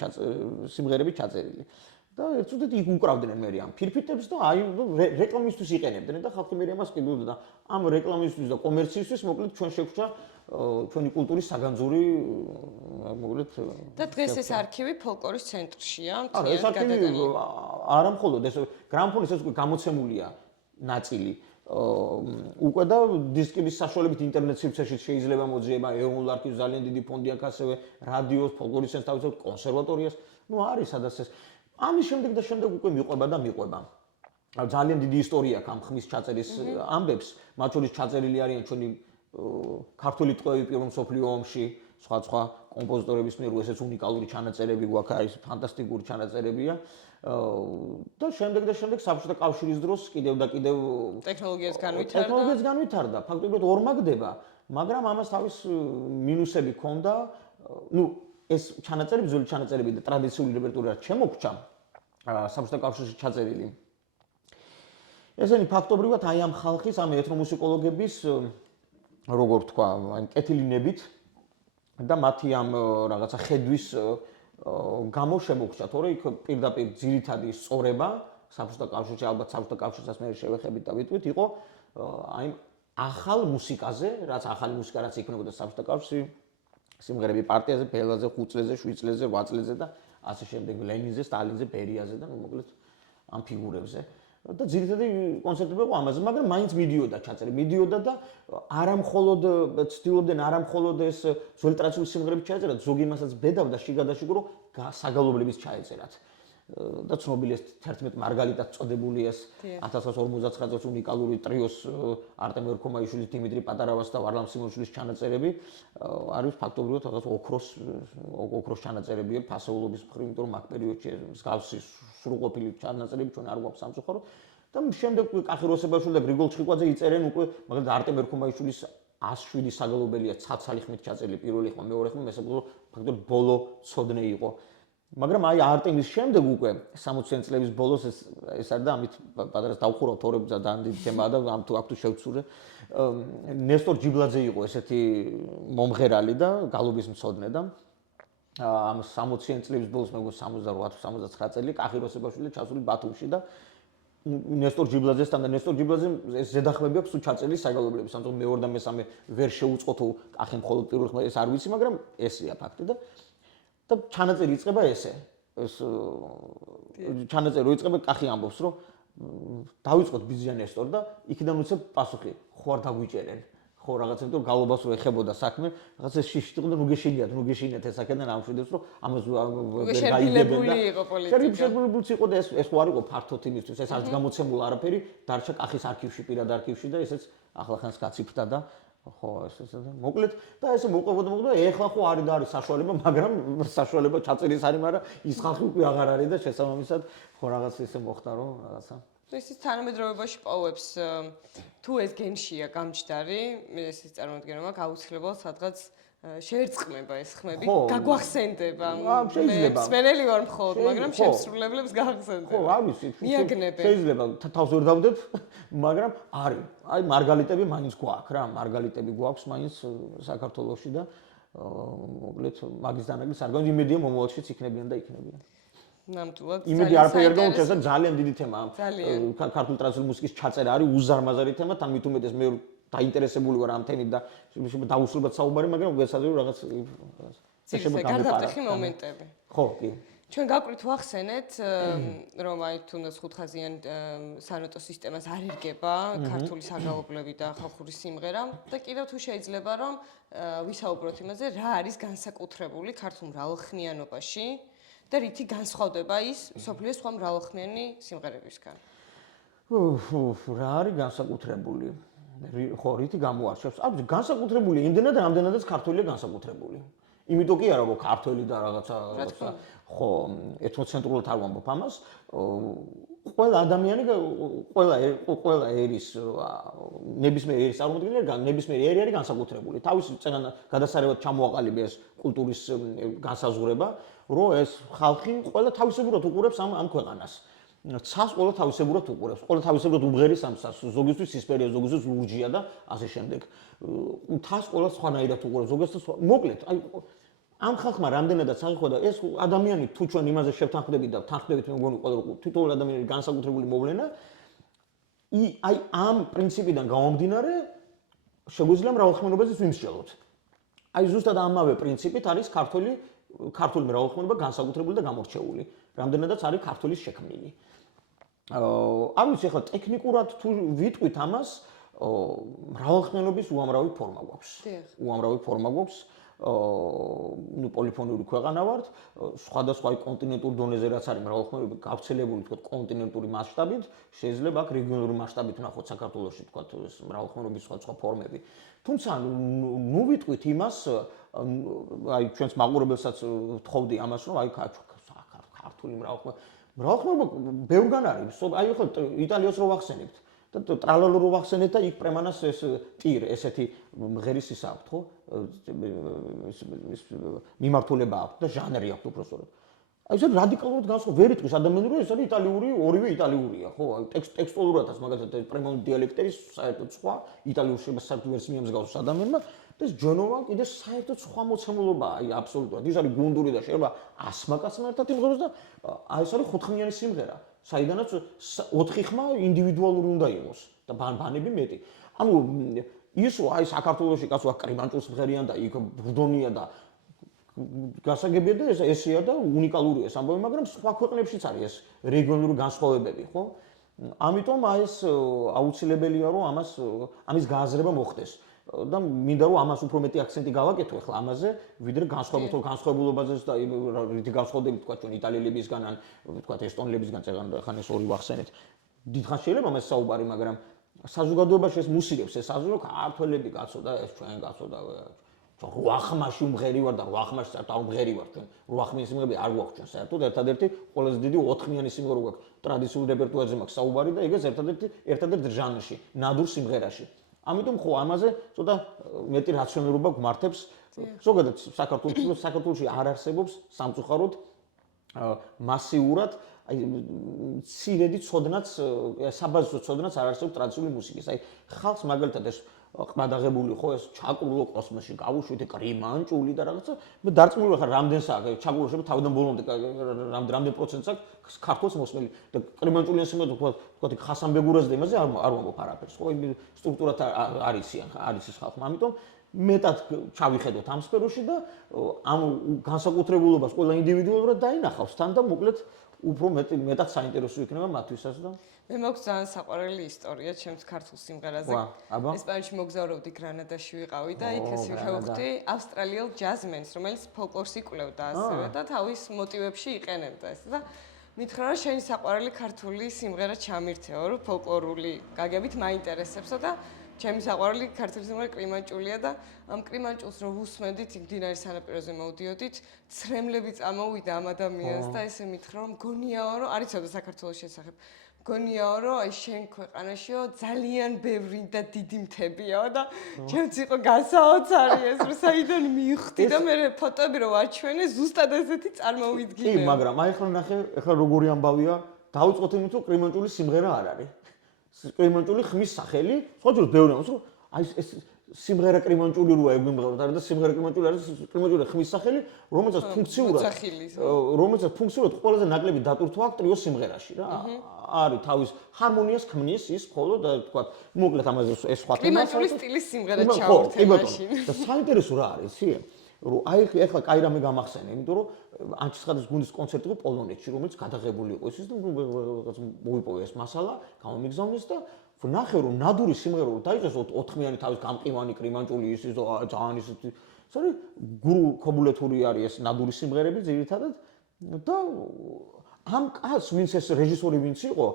სიმღერები ჩაწერილი. და ერთუდეთ იქ უკრავდნენ მე ამ ფირფიტებს და აი რეკლამისთვის იყენებდნენ და ხალხი მე ამას კიდევ და ამ რეკლამისთვის და კომერციისთვის მოკლედ ჩვენ შეგვჭა ჩვენი კულტურის საგანძური მოკლედ და დღეს ეს არქივი ფოლკლორის ცენტრშია. ეს არქივი არა მხოლოდ ეს გრამოფონის ეს გამოცემულია ნაწილი უკვე და დისკების საშუალებით ინტერნეტ სივრცეში შეიძლება მოძიება ეროვნულ არქივს ძალიან დიდი ფონდი აქვს ასევე რადიოს ფოლკლორის ცენტრს თავისუფლად კონსერვატორიას არის სადაც ეს ამის შემდეგ და შემდეგ უკვე მიყვება ძალიან დიდი ისტორია აქვს ამ ხმის ჩაწერის ამბებს მათ შორის ჩაწერილი არიან ჩვენი ქართული ტყვეები პირველ მსოფლიო ომში სხვა კომპოზიტორების მიერ ესეც უნიკალური ჩანაწერები გვაქვს არის ფანტასტიკური ჩანაწერებია და შემდეგ საბჭოთა კავშირის დროს კიდევ ტექნოლოგიას განვითარდა ფაქტობრივად ორმაგდება მაგრამ ამას თავის მინუსები ჰქონდა ეს ჩანაწერები ძველი ჩანაწერები და ტრადიციული რეპერტუარი შემოგჭა საბჭოთა კავშირში ჩაწერილი ესენი ფაქტობრივად აი ამ ხალხის ამ ეთნომუსიკოლოგების როგორ თქვა აი კეთილინებით და მათი ამ რაღაცა ხედვის გამო შემოგჭა თორე იქ პირდაპირ ძირითადი სწორება საბჭოთა კავშირში ალბათ საბჭოთა კავშირსაც მე შევეხებით და ვიტყვით იყო აი ახალ მუსიკაზე რაც ახალი მუსიკა რაც იქნებოდა საბჭოთა კავშირში სიმღერები პარტიაზე, ბელაზე, ხუწლეზე, შვიცლეზე, ვაწლეზე და ასე შემდეგ ლენინზე, სტალინზე, ბერიაზე და მოკლედ ამ ფიგურებზე. და ძირითადი კონცერტები იყო ამაზე, მაგრამ მაინც მიდიოდა ჩაწერა, მიდიოდა და არა მხოლოდ ცდილობდნენ, არა მხოლოდ ეს ძველი ტრადიციული სიმღერები ჩაეწერათ, ზოგი მასაც ბედავდა შიგადაშიგო, რომ საგალობლების ჩაეწერათ. და ცნობილი ეს 11 მარგალიტად წოდებული ეს 1959 წელს უნიკალური ტრიოს არტემ ერქომაიშვილის, დიმიტრი პატარავას და ვარლამ სიმონაშვილის ჩანაწერები არის ფაქტობრივად რაღაც ოქროს ჩანაწერებია ფასეულობის მხრივ, იმიტომ რომ აქ პერიოდში მსგავსი სრულყოფილი ჩანაწერები ჩვენ არ გვაქვს სამწუხაროდ და შემდეგ კახიროსებაშვილი და გრიგოლ ჩხიკვაძე იწერენ უკვე მაგალითად არტემ ერქომაიშვილის 107 საგალობელია ცაცალი ხმით ჩაწელი პირველი ხმა, მეორე ხმა, მესამე ფაქტობრივად ბოლო ცოდნე იყო. მაგრამ აი არტემის შემდეგ უკვე 60 წლების ბოლოს ეს არის და ამით პატარას დავხურავ თორემ ძალიან დიდი თემაა და ამ თუ აქ თუ შევცურე ნესტორ ჯიბლაძე იყო ესეთი მომღერალი და გალობის მცოდნე და ამ 60 წლების ბოლოს მეგონი 68-69 წელი კახიროსებაშვილი ჩასული ბათუმში და ნესტორ ჯიბლაძესთან და ნესტორ ჯიბლაძემ ეს ზედახმები აქვს თუ ჩაწელი საგალობლები, სამწუხაროდ მეორე და მესამე ვერ შეუწყო თუ კახი მხოლოდ პირველ ხმა ეს არ ვიცი, მაგრამ ესეა ფაქტი და ჩანაწერი იწყება ესე. ეს ჩანაწერი რო იწყება, კახი ამბობს, რომ დავიწყოთ ბიზიან ნესტორ და იქიდან უცებ პასუხი, ხო არ დაგვიჭერენ. ხო რაღაცა იმიტომ გალობას რო ეხებოდა საქმე, რაღაცა შიშით იყო და ნუ გეშინიათ ეს აქედან ამშვიდებს, რომ ამას ვერ გაიგებენ და შერიფშებულიც იყო და ეს ხო არ იყო ფართოდ იმისთვის, ეს არც გამოცემულა არაფერი, დარჩა კახის არქივში, პირად არქივში და ესეც ახლახანს გაციფრდა და ხო ესე და მოკლედ და ესე მოყვებოდა ეხლა ხო არის და არის საშუალება, მაგრამ საშუალება ჩაწერის არის, მაგრამ ის ხალხი უკვე აღარ არის და შესაბამისად ხო რაღაც ესე მოხდა რომ რაღაცა ისიც თანამედროვეობაში პოვებს თუ ეს გენშია გამჯდარი, ესეც წარმოადგენება გაუცილებლად სადღაც შეერწყმება ეს ხმები, გაგვახსენდება. შეიძლება. სმენელი ვარ მხოლოდ, მაგრამ შემსრულებლებს გაახსენდება. ხო, არ ვიცი. მიაგნებენ. შეიძლება თავს ვერ დავდებ, მაგრამ არის. აი მარგალიტები მაინც გვაქვს რა, მარგალიტები გვაქვს მაინც საქართველოში და მოკლედ მაგის დანაგის არ გვაქვს, იმედია მომავალშიც იქნებიან და იქნებიან. ნამდვილად. იმედი არაფერი არ გაქვს, ეს ძალიან დიდი თემაა. ქართული ტრადიციული მუსიკის ჩაწერა არის უზარმაზარი თემა, თან მით უმეტეს მე დაინტერესებული ვარ ამ თემით და დაუსრულებად საუბარი, მაგრამ ვეცადებ რაღაც გარდატეხი მომენტები. ხო, კი. ჩვენ გაკვირთ ვახსენეთ, რომ აი თუნდაც ხუთხაზიან სანოტო სისტემას არ ირგება ქართული საგალობლები და ხალხური სიმღერა და კიდევ თუ შეიძლება რომ ვისაუბროთ იმაზე, რა არის განსაკუთრებული ქართულ მრავალხმიანობაში და რითი განსხვავდება ის სოფლიოს სხვა მრავალხმიანი სიმღერებისგან. რა არის განსაკუთრებული? ხო, რითი გამოარჩევს? აბა განსაკუთრებული იმდენად, რამდენადაც ქართულია განსაკუთრებული. იმიტომ კი არა, რომ ქართველი და რაღაცა ხო, ეთნოცენტრულად არ ვამბობ ამას. ყველა ადამიანი, ყველა ერის ნებისმიერი ერის წარმოდგენილი, ნებისმიერი ერი არის განსაკუთრებული. თავისი გადასარევად ჩამოაყალიბა ეს კულტურის განსაზღვრება, რომ ეს ხალხი ყველა თავისებურად უყურებს ამ ქვეყანას. ცას ყველა თავისებურად უყურებს, ყველა თავისებურად უმღერის ამ ცას, ზოგისთვის ისპერია, ზოგისთვის ლურჯია და ასე შემდეგ. თავს ყველა სხვანაირად უყურებს, ზოგისთვის მოკლედ, აი ამ ხალხმა რამდენადაც აღიხვდა ეს ადამიანი თუ ჩვენ იმაზე შევთანხმდებით და თანხმდებით მე მგონი ყველა რომ თითოეული ადამიანის განსაკუთრებული მოვლენა აი ამ პრინციპიდან გამომდინარე შეგვიძლია მრავალხმიანობაზე ვიმსჯელოთ. აი ზუსტად ამავე პრინციპით არის ქართული მრავალხმიანობა განსაკუთრებული და გამორჩეული. რამდენადაც არის ქართულის შექმნილი. არ ვიცი ახლა ტექნიკურად თუ ვიტყვით ამას, მრავალხმიანობის უამრავი ფორმა გვაქვს. უამრავი ფორმა გვაქვს. ნუ პოლიფონიური ქვეყანა ვართ, სხვადასხვა კონტინენტურ დონეზე რაც არის მრავალხმიანობა გავრცელებული თქო კონტინენტური მასშტაბით, შეიძლება აქ რეგიონული მასშტაბით ვნახოთ საქართველოში თქო ეს მრავალხმიანობის სხვა ფორმები. თუმცა ნუ ვიტყვით იმას, აი ჩვენს მაყურებელსაც ვთხოვდი ამას, რომ აი ქართული მრავალხმიანობა ბევრგან არის. აი ხო იტალიას რო ვახსენებთ და ტრალალო რო ვახსენეთ და იქ პრემანას ეს ტირ ესეთი მღერის ის აქვს ხო? მიმართულება აქვს და ჟანრი აქვს უბრალოდ. აი ეს რადიკალურად განსხვავებული ვერ იტყვის ადამიანი რომ ეს არის იტალიური, ორივე იტალიურია, ხო? ტექსტუალურადაც მაგალითად პრემონი დიალექტერის საერთოდ სხვა, იტალიურში საერთოდ ვერც მიამსგავსოს ადამიანმა და ეს ჯონოვა კიდე საერთოდ სხვა მოცემულობაა, აი აბსოლუტურად. ის არის გუნდური და შეიძლება 100 კაცთან ერთად იმღეროს და აი ეს არის ხუთხმიანი სიმღერა, საიდანაც 4 ხმა ინდივიდუალური უნდა იყოს და ბანები მეტი. ანუ ის აი საქართველოში კაცო აქ კრიმანჭულს მღერიან და იქ ბრდონია და გასაგებია და ესეა და უნიკალურია ეს ამბავი, მაგრამ სხვა ქვეყნებშიც არის ეს რეგიონული განსხვავებები, ხო? ამიტომ აი ეს აუცილებელია რომ ამის გააზრება მოხდეს. და მინდა რომ ამას უფრო მეტი აქცენტი გავაკეთო ახლა ამაზე, ვიდრე განსხვავებულობაზე და რითი განსხვავდებით თქვა ჩვენ იტალიელებისგან ან თქვა ესტონელებისგან ხან ეს ორი ვახსენეთ. დიდხანს შეიძლება მას საუბარი, მაგრამ საზოგადოებაში ეს მუსიკებს ეს აზრო ქართველები კაცო და ეს ჩვენ კაცო და 8 ხმაში უმღერი ვარ და 8 ხმაში საერთოდ უმღერი ვარ ჩვენ 8 ხმის სიმღერები არ გვაქვს ჩვენ საერთოდ ერთადერთი ყველაზე დიდი 4 ხმიანი სიმღერა გვაქვს ტრადიციულ რეპერტუარზე მაქვს საუბარი და ეგეც ერთადერთ ჟანრში ნადურ სიმღერაში ამიტომ ხო ამაზე ცოტა მეტი რაციონალობა გვმართებს ზოგადად საქართველოში არ არსებობს სამწუხაროდ მასიურად აი ცირედი ცოდნაც საბაზრო ცოდნაც არ არსებობს ტრადიციული მუსიკის აი ხალხს მაგალითად ეს ყმადაღებული ხო ეს ჩაკრულო კოსმოსში გავუშვით კრიმანჭული და რაღაცა მე დარწმუნებული ხარ რამდენს აქვს ჩაკრულო თავიდან ბოლომდე რამდენ პროცენტს აქვს ქართულს მოსმელი და კრიმანჭული სიმღერა თქვა ხასანბეგურას და იმაზე არ ვამბობ არაფერს ხო იმ სტრუქტურად არის ის ხალხმა ამიტომ მეტად ჩავიხედოთ ამ სფეროში და ამ განსაკუთრებულობას ყველა ინდივიდუალურად დაინახავს თან და მოკლედ უფრო მეტად საინტერესო იქნება მათთვისაც და მე მაქვს ძალიან საყვარელი ისტორია ჩემს ქართულ სიმღერაზე. ესპანეთში მოგზაურობდი გრანადაში ვიყავი და იქ ეს ვიხევხდი ავსტრალიელ ჯაზმენს, რომელიც ფოლკლორს იკვლევდა ასევე და თავის მოტივებში იყენებდა ეს და მითხრა რომ შენი საყვარელი ქართული სიმღერა ჩამირთეო, რომ ფოლკლორული გაგებით მაინტერესებსო და ჩემი საყვარელი ქართული სიმღერა კრიმანჭულია და ამ კრიმანჭულს რო ვუსმენდით იქ მდინარის სანაპიროზე მოვდიოდით, ცრემლები წამოვიდა ამ ადამიანს და ესე მითხრა რომ გონიაო რომ არიცოდა საქართველოს შესახებ. გონიაო რომ აი შენ ქვეყანაშიო ძალიან ბევრი და დიდი მთებიაო და ჩემც იყო გასაოცარი ეს რომ საიდან მივხვდი და მე ფოტოები რო ვაჩვენე ზუსტად ესეთი წარმოვიდგინე. კი, მაგრამ აი ახლა ნახე, ახლა როგორი ამბავია, დავიწყოთ იმით რომ კრიმანჭული სიმღერა არ არის. კრიმანჭული ხმის სახელი, სხვაჯერ ბევრი ამბობს რომ აი ეს სიმღერა კრიმანჭული როა ეგმებღავთ არის და სიმღერა კრიმანჭული არის კრიმანჭული ხმის სახელი, რომელსაც ფუნქციურად ყველაზე ნაკლები დატვირთვა აქვს ტრიოს სიმღერაში რა. არის თავის ჰარმონიას ქმნის ის ხოლო და თქვა მოკლედ ამაზე ეს სხვა თემა. კრიმანჭული სტილის სიმღერა ჩავერთე მაშინ. და საინტერესო რა არის, იცი? რომ აი ახლა კაი რამე გამახსენე, იმიტომ რომ ანჩისხადის გუნდის კონცერტი იყო პოლონეთში, რომელიც გადაღებული იყო ისიც და რაღაც მოიპოვა ეს მასალა, გამომიგზავნეს და ნახე რომ ნადური სიმღერა რომ დაიწყეს 4 ხმიანი თავის გამყივანი კრიმანჭული ისიც ძალიან ისეთი სორი გურუ ქობულეთური არის ეს ნადური სიმღერები ძირითადად და ამ კაც ვინც ეს რეჟისორი ვინც იყო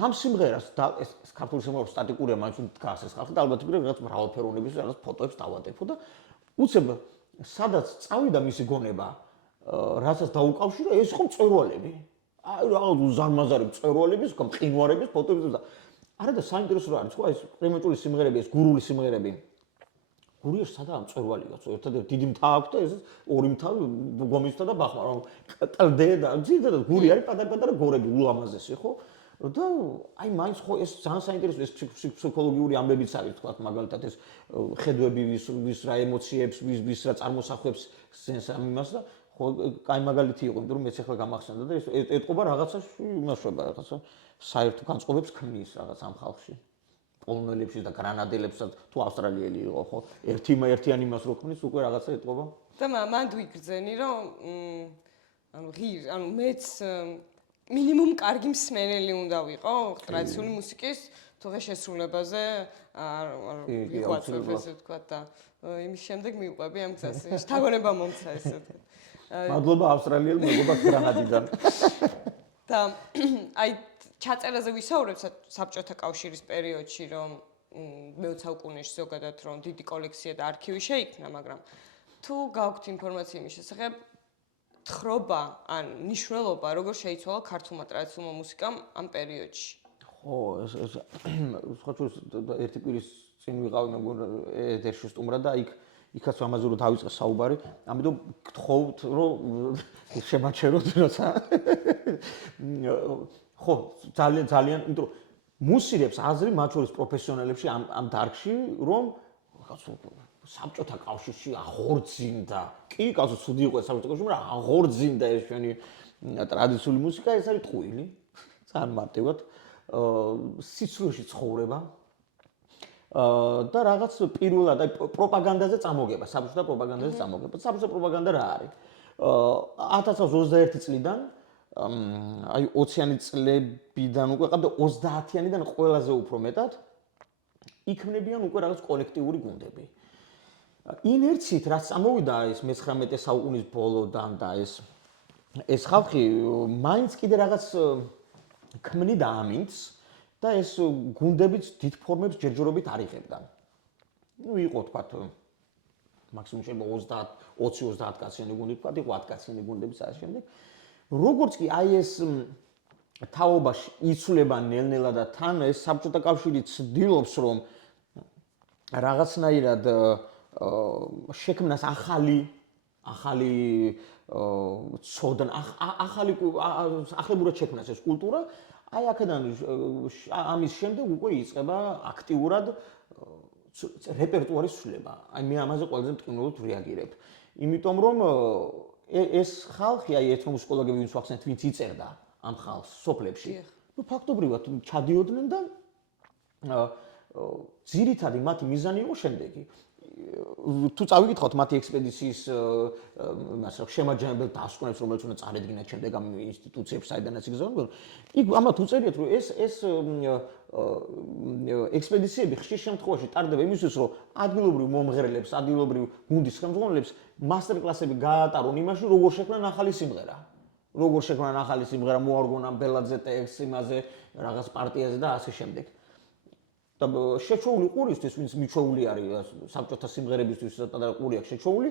ამ სიმღერას და ეს ქართული სიმღერა სტატიკურია მაინც დგას ეს ხალხი და ალბათ იქნება რაღაც მრავალფეროვნების რაღაც ფოტოებს დავადეფო და უცებ სადაც წავიდა მისი გონება რასაც დაუკავშირა ეს ხო მწვერვალები აი რაღაც უზარმაზარი მწვერვალები სხვა მყინვარების ფოტოები და არა და საინტერესო რა არის ხო ეს კრიმანჭული სიმღერები ეს გურული სიმღერები გურიაში სადაა მწვერვალია ერთადერთი დიდი მთა აქვს და ეს ორი მთა გომისთა და ბახმა რომ ყლდე და ძირითადად გური არის პატარ-პატარა გორები ულამაზესი ხო და აი მაინც ხო ეს ძალიან საინტერესო ეს ფსიქოლოგიური ამბებიც არის თქვა მაგალითად ეს ხედვები ვის რა ემოციებს ვის რა წარმოსახვებს სენს ამ იმას და ხო კაი მაგალითი იყო იმიტომ რომ მეც ახლა გამახსენდა და ეს ეტყობა რაღაცა იმასობა რაღაცა საერთო განწყობებს ქმნის რაღაც ამ ხალხში პოლონელებშიც და გრანადელებსაც თუ ავსტრალიელი იყო ხო ერთიან იმას რო ქმნის უკვე რაღაცა ეტყობა და მანდ ვიგრძენი რომ ანუ მეც მინიმუმ კარგი მსმენელი უნდა ვიყო ტრადიციული მუსიკის თუღე შესრულებაზე არ ვიყვარებ ესე თქვა და იმის შემდეგ მივყვები ამ გზას შთაგონება მომცა ესე მადლობა ავსტრალიელ მეგობარს გრანადიდან და აი ჩაწერაზე ვისაუბრებ საბჭოთა კავშირის პერიოდში რომ მე-20 საუკუნეში ზოგადად რომ დიდი კოლექცია და არქივი შეიქმნა მაგრამ თუ გაქვთ ინფორმაცია იმის შესახებ თხრობა ან ნიშნულობა როგორ შეიცვალა ქართულმა ტრადიციულმა მუსიკამ ამ პერიოდში ხო ეს სხვა ერთი კვირის წინ ვიყავი მეგონა ეთერში სტუმრად და იქაც ამაზე რომ დავიწყე საუბარი ამიტომ გთხოვთ რომ შემაჩეროთ როცა ხო ძალიან იმიტომ რომ მუსიკებს აზრი მათ შორის პროფესიონალებში ამ დარგში რომ საბჭოთა კავშირში აღორძინდა კი კაცო ცუდი იყო საბჭოთა კავშირში მაგრამ აღორძინდა ეს ჩვენი ტრადიციული მუსიკა ეს არის ტყუილი ძალიან მარტივად სიცრუეში ცხოვრება და რაღაც პირველად აი პროპაგანდაზე წამოგება საბჭოთა პროპაგანდაზე წამოგება საბჭოთა პროპაგანდა რა არის 1921 წლიდან აი 20-იანი წლებიდან უკვე ყავდა 30-იანიდან ყველაზე უფრო მეტად იქმნებიან უკვე რაღაც კოლექტიური გუნდები. ინერციით რაც წამოვიდა ეს მე-19 საუკუნის ბოლოდან და ეს ხალხი მაინც კიდე რაღაც ქმნიდა ამინდს და ეს გუნდებიც დიდ ფორმებს ჯერჯერობით არ იღებდა. იყო თქვა მაქსიმუმ შეიძლება 20-30 კაციანი გუნდი თქვა, იყო 10 კაციანი გუნდები და ასე შემდეგ. როგორც კი აი ეს თაობაში იცვლება ნელ-ნელა და თან ეს საბჭოთა კავშირი ცდილობს რომ რაღაცნაირად შექმნას ახალი ცოდნა, ახლებურად შექმნას ეს კულტურა, აი აქედან ამის შემდეგ უკვე იწყება აქტიურად რეპერტუარის ცვლილება. აი მე ამაზე ყველაზე მტკივნეულად რეაგირებ. იმიტომ რომ ეს ხალხი, აი ეთნომუსიკოლოგები ვინც ვახსენეთ, ვინც იწერდა ამ ხალხს სოფლებში, ნუ ფაქტობრივად ჩადიოდნენ და ძირითადი მათი მიზანი იყო შემდეგი. თუ წავიკითხოთ მათი ექსპედიციის შემაჯამებელ დასკვნებს, რომელიც უნდა წარედგინათ შემდეგ ამ ინსტიტუციებს, საიდანაც იგზავნებენ, იქ ამათ უწერიათ, რომ ეს ექსპედიციები ხშირ შემთხვევაში ტარდება იმისთვის, რომ ადგილობრივ მომღერლებს, ადგილობრივ გუნდის ხელმძღვანელებს მასტერკლასები გაატარონ იმაში, როგორ შექმნან ახალი სიმღერა. როგორ შექმნან ახალი სიმღერა, მოარგონ ამ ბელაძე ტექსტს იმაზე, რაღაც პარტიაზე და ასე შემდეგ. და შეჩოული ყურისთვის, ვინც მიჩოული არის საბჭოთა სიმღერებისთვის და ყური აქვს შეჩოული,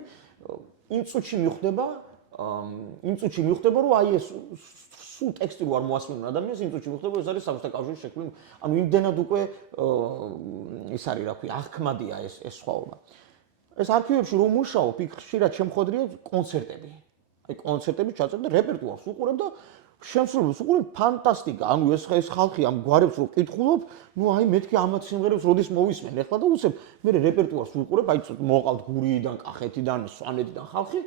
იმ წუთში მიხვდება, რომ აი ეს სულ ტექსტი რო არ მოასმენონ ადამიანს, იმ წუთში მიხვდება, რომ ეს არის საბჭოთა კავშირის შექმნილი. ანუ იმდენად უკვე ის არის, რა ქვია, აღქმადია ეს სხვაობა. ეს არქივებში რომ მუშაობ, იქ ხშირად შემხოდრია კონცერტები. აი კონცერტები ჩაწერდა რეპერტუარს უყურებ და შემსრულებს უყურებ ფანტასტიკა. ანუ ეს ხალხი ამ გვარებს რო კითხულობ, ნუ აი მეთქი ამათ სიმღერებს როდის მოვისმენ ახლა და უცებ მე რეპერტუარს უყურებ, აი მოყავთ გურიიდან, კახეთიდან, სვანეთიდან ხალხი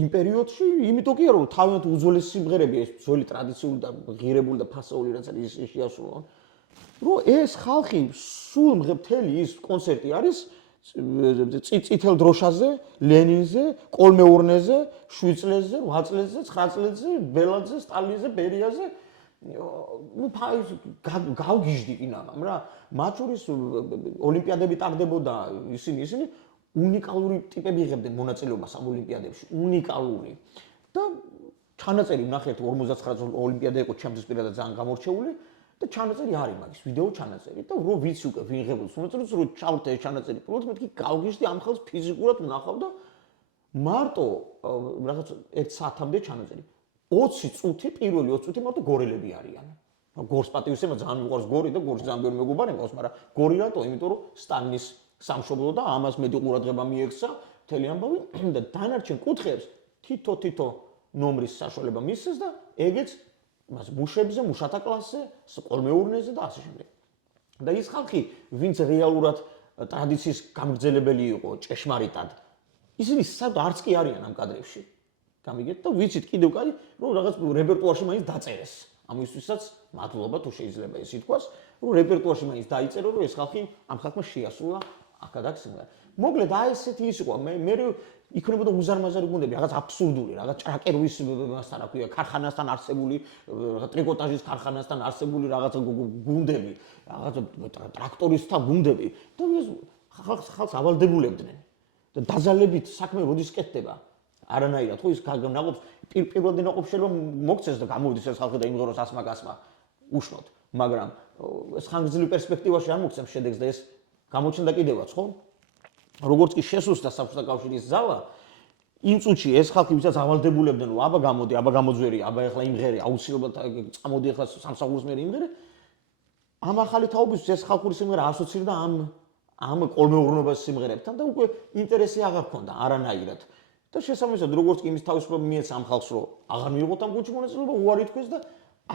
იმ პერიოდში, იმიტომ კი არა რომ თავიანთ უძველეს სიმღერები ეს ძველი ტრადიციული და ღირებული და ფასეული რაც არის შეასრულონ. რომ ეს ხალხი სულ მთელი ის კონცერტი არის წითელ დროშაზე, ლენინზე, კოლმეურნეზე, 7 წლებზე, 8 წლებზე, 9 წლებზე, ბელაძე, სტალინზე, ბერიაზე, ну, გავგიჟდი კინამამ რა. მათ შორის ოლიმპიადები ტარდებოდა ისინი უნიკალური ტიპები იღებდნენ მონაწილეობას ამ ოლიმპიადებში, უნიკალური. და ჩანაწერი ნახეთ 59 ოლიმპიადა იყო ჩემთვის პირადად ძალიან გამორჩეული. და ჩანაწერი არის მაგის ვიდეო ჩანაწერი და რო ვიცი უკვე ვინ ღებულობს მონაწილეობს რო ჩავრთე ეს ჩანაწერი პირველად მეთქი გავგიჟდი ამ ხალხს ფიზიკურად ვნახავ და მარტო რაღაც 1 საათამდე ჩანაწერი 20 წუთი პირველი 20 წუთი მარტო გორილები არიან გორს პატივისცემა ძალიან მიყვარს გორი და გორს ძალიან ბევრი მეგობარი მყავს მაგრამ გორი რატო იმიტომ რომ სტალინის სამშობლო და ამას მეტი ყურადღება მიექცა მთელი ამბავი და დანარჩენ კუთხეებს თითო ნომრის საშუალება მისცეს და ეგეც მას მუშებზე, მუშათა კლასზე, კოლმეურნეზე და ასე შემდეგ. და ის ხალხი, ვინც რეალურად ტრადიციის გამგრძელებელი იყო ჭეშმარიტად, ისინი საერთოდ არც კი არიან ამ კადრებში. გამიგეთ და ვიცით კიდევ კაი, რომ რაღაც რეპერტუარში მაინც დაწერეს. ამისთვისაც მადლობა თუ შეიძლება ეს ითქვას, რომ რეპერტუარში მაინც დაიწერო, რომ ეს ხალხი ამ ხალხმა შეასრულა აქადაკ სიმღერა. მოკლედ აი ესეთი ის იყო, მე იქნებოდა უზარმაზარი გუნდები, რაღაც აბსურდული, რაღაც ჭრაკერვის მასთან, რა ქვია, ქარხანასთან არსებული, რაღაც ტრიკოტაჟის ქარხანასთან არსებული რაღაც გუნდები, რაღაც ტრაქტორისტთა გუნდები და ეს ხალხს ავალდებულებდნენ. და დაძალებით საქმე როდის კეთდება? არანაირად, ხო ის ნაყოფს პირველი ნაყოფ შეიძლება მოგცეს და გამოვიდეს ეს ხალხი და იმღეროს ასმა-გასმა უშნოთ, მაგრამ ეს ხანგრძლივი პერსპექტივაში არ მოგცემს შედეგს და ეს გამოჩნდა კიდევაც, ხო? როგორც კი შესუსტდა საბჭოთა კავშირის ზავა, იმ წუთში ეს ხალხი ვისაც ავალდებულებდნენ, რომ აბა გამოდი, აბა გამოძვერი, აბა ახლა იმღერე, აუცილებლად წამოდი ახლა სამსახურის მერე იმღერე. ამ ახალი თაობისთვის ეს ხალხური სიმღერა ასოცირდა ამ კოლმეურნეობას სიმღერებთან და უკვე ინტერესი აღარ ჰქონდა არანაირად. და შესაბამისად, როგორც კი იმის თავისუფლება მიეცა ამ ხალხს, რომ აღარ მიიღოთ ამ გუნდში მონაწილეობა, უარი თქვეს და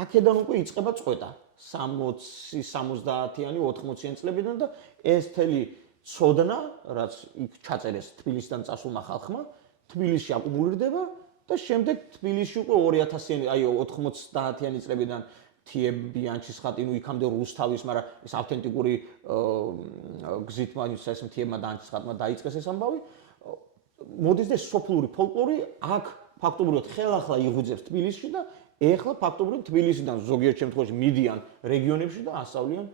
აქედან უკვე იწყება წყვეტა 60-70-იანი, 80-იანი წლებიდან და ეს მთელი ცოდნა, რაც იქ ჩაწერეს თბილისიდან წასულმა ხალხმა, თბილისში აკუმულირდება და შემდეგ თბილისში უკვე 2000-იანი, აი 90-იანი წლებიდან თიებიანჩის ხატი, ნუ იქამდე რუსთავის, მაგრამ ეს ავთენტიკური გზით მაინც ეს მთიებმა და ანჩის ხატმა დაიწყეს ეს ამბავი. მოდის და სოფლური ფოლკლორი აქ ფაქტობრივად ხელახლა იღუძებს თბილისში და ეხლა ფაქტობრივად თბილისიდან ზოგიერთ შემთხვევაში მიდიან რეგიონებში და ასავლიან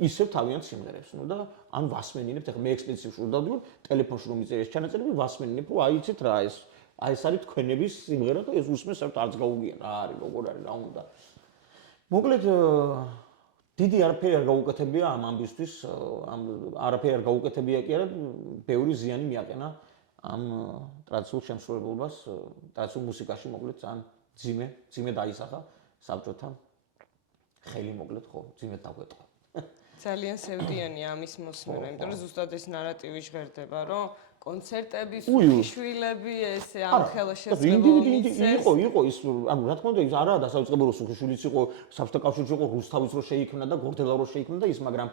ისევ თავიანთ სიმღერებს. ნუ და ან ვასმენინებთ, ეხლა მე ექსპედიციებში ვდავდივარ, ტელეფონში რომ მიწერეს ჩანაწერები, ვასმენინებ, რომ აი იცით რა ეს არის თქვენების სიმღერა და ეს უსმენს, საერთოდ არც გაუგიან რა არის, როგორ არის, რა უნდა. მოკლედ დიდი არაფერი არ გაუკეთებია ამ ამბისთვის, არაფერი არ გაუკეთებია კი არა, ბევრი ზიანი მიაყენა ამ ტრადიციულ შემსრულებლობას, ტრადიციულ მუსიკაში მოკლედ ძალიან ძიმე დაისახა საბჭოთა ხელი მოკლედ ხო, ძიმედ დაგვეტყვა. ძალიან სევდიანია ამის მოსმენა, იმიტომ რომ ზუსტად ეს ნარატივი ჟღერდება, რომ კონცერტების უშვილები ესე ამხელა შესაძლებლობა მისცეს. იყო ის, ანუ რა თქმა უნდა, ის არაა დასაწყებო რომ სუხიშვილიც იყო, საბჭოთა კავშირში იყო, რუსთავიც რო შეიქმნა და გორდელა რო შეიქმნა და ის, მაგრამ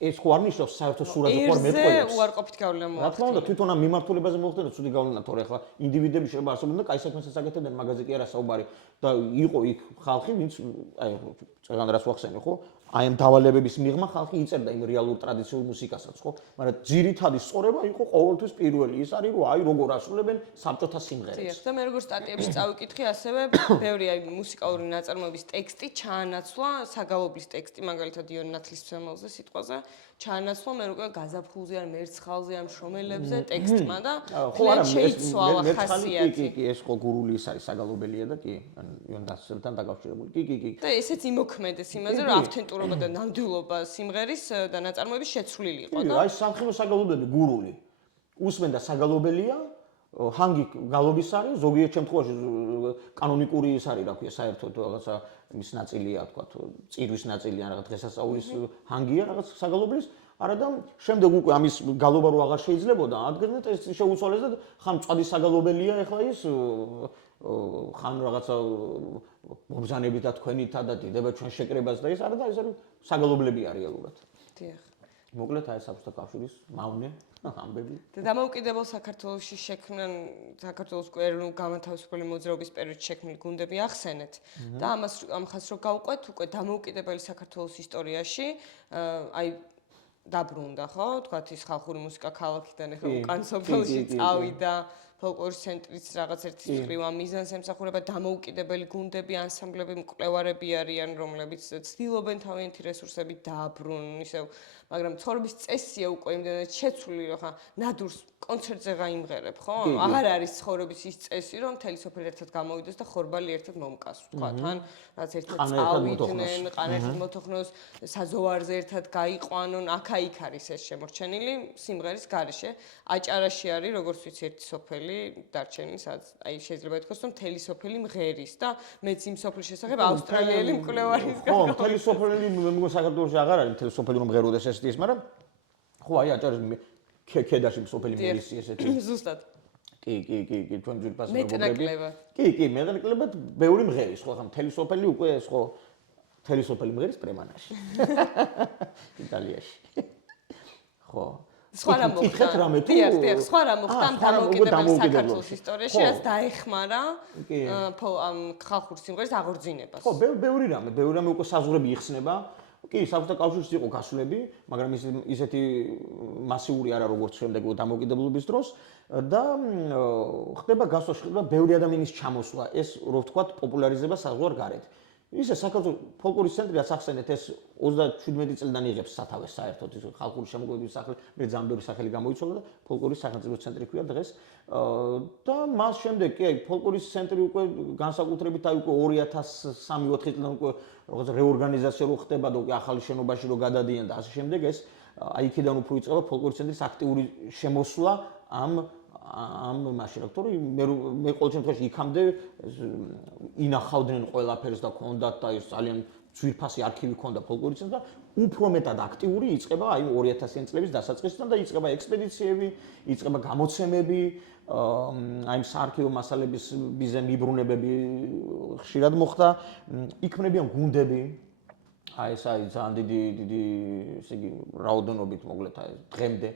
ეს ხო არ ნიშნავს საერთო სურათზე ხო არ მეტყველებს. ერზე უარყოფით გავლენა მოახდინა. რა თქმა უნდა, თვითონ ამ მიმართულებაზე მოახდინა ცუდი გავლენა, თორე ახლა ინდივიდები შეიძლება არსებობდნენ და კაი საქმესაც აკეთებდნენ, მაგაზე კი არა საუბარი. და იყო იქ ხალხი, ვინც აი წეგან რას ვახსენე, ხო? აი ამ დავალებების მიღმა ხალხი იწერდა იმ რეალურ ტრადიციულ მუსიკასაც, ხო? მაგრამ ძირითადი სწორება იყო ყოველთვის პირველი ის არის, რომ აი როგორ ასრულებენ საბჭოთა სიმღერებს. დიახ, და მე როგორც სტატიებში წავიკითხე, ასევე ბევრი აი მუსიკალური ნაწარმოების ტექსტი ჩაანაცვლა, საგალობლის ტექსტი, მაგალითად იონ ნათლისმცემელზე სიტყვაზე, ჩაანაცვლა მე უკვე გაზაფხულზე ან მერცხალზე ამ შრომელებზე ტექსტმა და შეიცვალა ხასიათი. კი, ეს ხო გურული ის არის საგალობელია და კი, იონ ნათლისმცემელთან დაკავშირებული. კი. და ესეც იმოქმედეს იმაზე, რომ ავთენტურობა და ნამდვილობა სიმღერის და ნაწარმოების შეცვლილი იყო და აი სამხილო საგალობელი გურული. უსმენდა საგალობელია, ჰანგი გალობის არის, ზოგიერთ შემთხვევაში კანონიკური ის არის, რა ქვია, საერთოდ რაღაცა ის ნაწილია, თქვა, წირვის ნაწილი ან რაღაც დღესასწაულის ჰანგია რაღაც საგალობლის, არა და შემდეგ უკვე ამის გალობა რო აღარ შეიძლებოდა, ადგენდნენ ეს შეუცვალეს და ხან მწვადი საგალობელია ეხლა ის ხან რაღაცა მობზანებით და თქვენითა და დიდება ჩვენ შეკრებას და ეს არა და ეს არის საგალობლებია რეალურად. დიახ. მოკლედ აი საბჭოთა კავშირის მავნე ამბები. და დამოუკიდებელ საქართველოში შექმნან საქართველოს ეროვნულ განმათავისუფლებელი მოძრაობის პერიოდში შექმნილი გუნდები ახსენეთ და ამ ხაზს რო გავყვეთ უკვე დამოუკიდებელი საქართველოს ისტორიაში აი დაბრუნდა ხო თქვათ ის ხალხური მუსიკა ქალაქიდან ეხლა უკან სოფელში წავიდა ფოლკლორის ცენტრიც რაღაც ერთის მხრივ ამ მიზანს ემსახურება დამოუკიდებელი გუნდები, ანსამბლები, მკვლევარები არიან, რომლებიც ცდილობენ თავიანთი რესურსებით დააბრუნონ ისევ, მაგრამ ცხოვრების წესია უკვე იმდენად შეცვლილი, რომ ხა ნადურს კონცერტზე გაიმღერებ, ხო? აღარ არის ცხოვრების ის წესი, რომ მთელი სოფელი ერთად გამოვიდეს და ხორბალი ერთად მომკას, თქვა, თან რაც ერთად წავიდნენ, ყან ერთად მოთოხნოს, საზოვარზე ერთად გაიყვანონ, აქა-იქ არის ეს შემორჩენილი სიმღერის გარეშე. აჭარაში არის, როგორც ვიცი, ერთი სოფელი დარჩენილი, სადაც აი შეიძლება ითქვას, რომ მთელი სოფელი მღერის და მეც იმ სოფლის შესახებ ავსტრალიელი მკვლევარისგან ხო, მთელი სოფელი მე მგონი საქართველოში აღარ არის მთელი სოფელი რომ მღეროდეს ესეთი ის, მაგრამ ხო, აი აჭარის ქედაში სოფელი მღერის ესეთი. ზუსტად. კი, ჩვენ ძვირფასი მეტნაკლებად. კი, მეტნაკლებად ბევრი მღერის, ხო, ხა მთელი სოფელი უკვე ეს ხო მთელი სოფელი მღერის პრემანაში. იტალიაში. ხო. სხვა რა მოხდა? დიახ, სხვა რა მოხდა ამ დამოუკიდებელ საქართველოს ისტორიაში, რაც დაეხმარა ამ ხალხურ სიმღერის აღორძინებას. ხო, ბევრი რამე უკვე საზღვრები იხსნება. კი, საბჭოთა კავშირში იყო გასვლები, მაგრამ ისეთი მასიური არა როგორც შემდეგ დამოუკიდებლობის დროს და ხდება გასვლა, ხდება ბევრი ადამიანის ჩამოსვლა, ეს რო ვთქვათ, პოპულარიზება საზღვარ გარეთ. ისე საქართველოს ფოლკლორის ცენტრი ასახსენეთ ეს 37 წლიდან იღებს სათავეს საერთოდ ის ხალხური შემოქმედების სახელი, მე ძალიან ბევრი სახელი გამოიცვალა და ფოლკლორის სახელმწიფო ცენტრი ქვია დღეს. და მას შემდეგ კი აი ფოლკლორის ცენტრი უკვე განსაკუთრებით აი უკვე 2003-4 წლიდან უკვე რაღაც რეორგანიზაცია რო ხდება და უკვე ახალი შენობაში რო გადადიან და ასე შემდეგ ეს აი იქიდან უფრო იწყება ფოლკლორის ცენტრის აქტიური შემოსვლა ამ მაშინ რა თქმა უნდა მე ყოველ შემთხვევაში იქამდე ინახავდნენ ყველაფერს და ქონდათ და ეს ძალიან ძვირფასი არქივი ქონდა ფოლკლორის ცენტრს და უფრო მეტად აქტიური იწყება აი 2000-იან წლების დასაწყისიდან და იწყება ექსპედიციები, იწყება გამოცემები, აი საარქივო მასალების ბიზე მიბრუნებები ხშირად მოხდა, იქმნებიან გუნდები. აი ეს აი ძალიან დიდი ესე იგი რაოდენობით მოკლედ აი დღემდე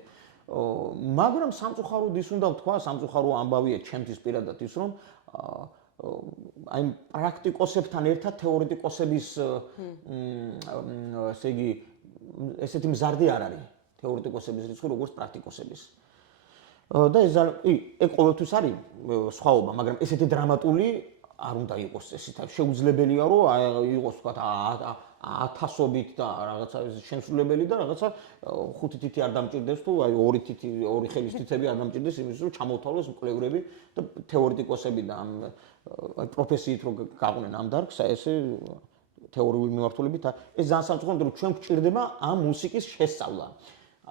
მაგრამ სამწუხაროდ ის უნდა ვთქვა, სამწუხარო ამბავია ჩემთვის პირადად ის, რომ აი პრაქტიკოსებთან ერთად თეორეტიკოსების ესე იგი ესეთი მზარდი არ არის თეორეტიკოსების რიცხვი როგორც პრაქტიკოსების. და ეს ეგ ყოველთვის არის სხვაობა, მაგრამ ესეთი დრამატული არ უნდა იყოს ესეთ შეუძლებელია რომ იყოს თქვა ათასობით და რაღაცა შემსრულებელი და რაღაცა ხუთი თითი არ დამჭირდეს თუ აი ორი ხელის თითები არ დამჭირდეს იმის რომ ჩამოვთვალოს მკვლევრები და თეორეტიკოსები და ამ აი პროფესიით რომ გაყვნენ ამ დარგს ესე თეორიული მიმართულებით ეს ძალიან სამწუხაროდ რომ ჩვენ გვჭირდება ამ მუსიკის შესწავლა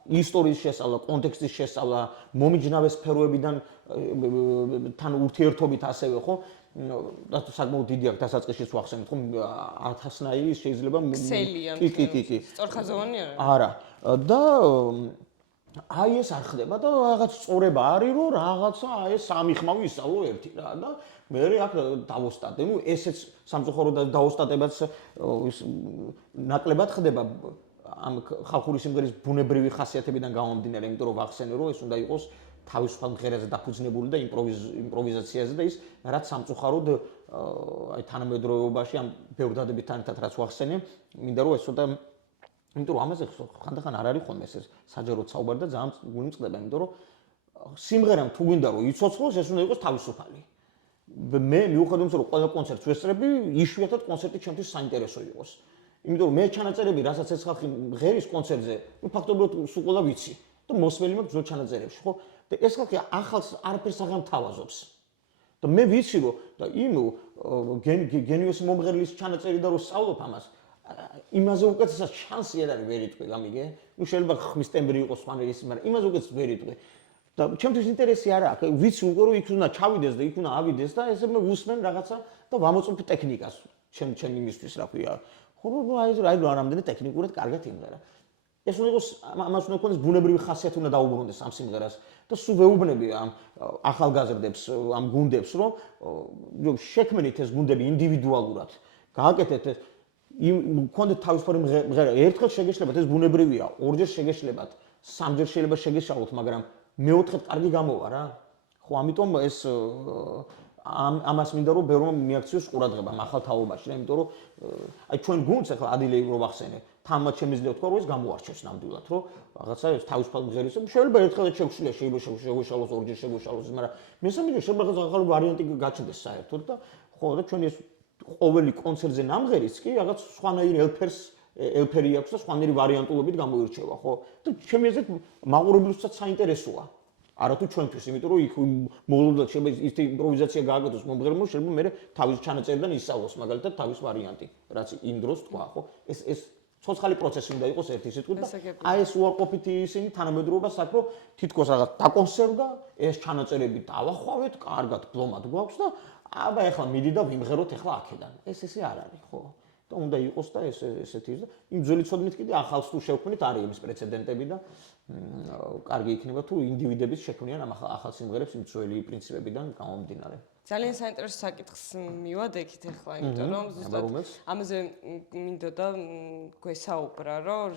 ისტორიის შესწავლა, კონტექსტის შესწავლა, მომიჯნავე სფეროებიდან თან ურთიერთობით ასევე, ხო? და საკმაოდ დიდი აქ დასაწყისშიც ვახსენეთ, ხო? 1000-ნაირი შეიძლება კი. სწორხაზოვანი არა. და აი ეს არ ხდება და რაღაც სწორება არის, რომ რაღაცა აი ეს სამი ხმავი ისწავლო ერთი რა და მე აქ დავოსტატე. ნუ ესეც სამწუხაროდ დავოსტატებაც ნაკლებად ხდება ამ ხალხური სიმღერის ბუნებრივი ხასიათებიდან გამომდინარე, იმიტომ რომ ვახსენე რომ ეს უნდა იყოს თავისუფალ მღერაზე დაფუძნებული და იმპროვიზაციაზე და ის რაც სამწუხაროდ აი თანამედროვეობაში ამ ბევრ დადებითთან ერთად რაც ვახსენე, მინდა რომ ეს ცოტა იმიტომ რომ ამაზე ხანდახან არ არის ხოლმე ეს საჯაროდ საუბარი და ძალიან გულიმწყდება, იმიტომ რომ სიმღერამ თუ გვინდა რომ იცოცხლოს, ეს უნდა იყოს თავისუფალი. მე მიუხედავად იმისა რომ ყველა კონცერტს ვესწრები, იშვიათად კონცერტი ჩემთვის საინტერესო იყოს. იმიტომ რომ მე ჩანაწერები, რასაც ეს ხალხი ღერის კონცერტზე, ნუ ფაქტობრივად სულ ყველა ვიცი და მოსმელი მაქვს ძველ ჩანაწერებში, ხო? და ეს ხალხი ახალს არაფერს აღამთავაზობს. და მე ვიცი რომ და იმ გენიოსი მომღერლის ჩანაწერი და რომ სწავლობ ამას, იმაზე უკეთესად შანსი არ არის ვერ იტყვი, გამიგე? ნუ შეიძლება ხმის ტემბრი იყოს სხვანაირი, მაგრამ იმაზე უკეთესად ვერ იტყვი. და ჩემთვის ინტერესი არა აქვს, ვიცი უკვე რომ იქ უნდა ჩავიდეს და იქ უნდა ავიდეს და ესე მე ვუსმენ რაღაცა და ვამოწმებ ტექნიკას, ჩემ იმისთვის რა ქვია. ხო, აი რამდენი ტექნიკურად კარგად იმღერა. ეს უნდა იყოს ამას უნდა ქონდეს ბუნებრივი ხასიათი უნდა დაუბრუნდეს ამ სიმღერას და სულ ვეუბნები ამ ახალგაზრდებს, ამ გუნდებს, რომ შექმნით ეს გუნდები ინდივიდუალურად. გააკეთეთ ეს გქონდეთ თავისუფალი მღერა. ერთხელ შეგეშლებათ ეს ბუნებრივია, ორჯერ შეგეშლებათ, სამჯერ შეიძლება შეგეშალოთ, მაგრამ მეოთხედ კარგი გამოვა რა. ხო, ამიტომ ეს ამას მინდა რომ ბევრმა მიაქციოს ყურადღება ახალ თაობაში, რა, იმიტომ რომ აი ჩვენ გუნდს ახლა ადილეი რო ვახსენე, თამამად შემიძლია თქვა რომ ეს გამოარჩევს ნამდვილად, რომ რაღაცა ეს თავისუფალ მღერის, შეიძლება ერთხელაც შეგვშლია, შეიძლება შეგვეშალოს, ორჯერ შეგვეშალოს, მაგრამ მესამეჯერ შეიძლება რაღაც ახალი ვარიანტი გაჩნდეს საერთოდ და ხო და ჩვენ ეს ყოველი კონცერტზე ნამღერიც კი რაღაც სხვანაირი ელფერი აქვს და სხვანაირი ვარიანტულობით გამოირჩევა, ხო? და ჩემი აზრით მაყურებლისთვისაც საინტერესოა. არათუ ჩვენთვის, იმიტომ რომ იქ მოულოდნელად შეიძლება ის იმპროვიზაცია გააკეთოს მომღერლმა, შეიძლება მე თავის ჩანაწერიდან ისწავლოს მაგალითად თავის ვარიანტი, რაც იმ დროს თქვა, ხო? ეს ცოცხალი პროცესი უნდა იყოს ერთი სიტყვით და აი ეს უარყოფითი ისინი თანამედროვეობას აქ რომ თითქოს რაღაც დაკონსერვდა, ეს ჩანაწერები დავახვავეთ, კარგად ბლომად გვაქვს და აბა ეხლა მიდი და ვიმღეროთ ეხლა აქედან. ესე არ არის, ხო? და უნდა იყოს და ესეთი და იმ ძველი ცოდნით კიდე ახალს თუ შევქმნით, არის იმის პრეცედენტები და კარგი იქნება თუ ინდივიდების შექმნიან ამ ახალ სიმღერებს იმ ძველი პრინციპებიდან გამომდინარე. ძალიან საინტერესო საკითხს მივადექით ახლა, იმიტომ რომ ზუსტად ამაზე მინდოდა გვესაუბრა, რომ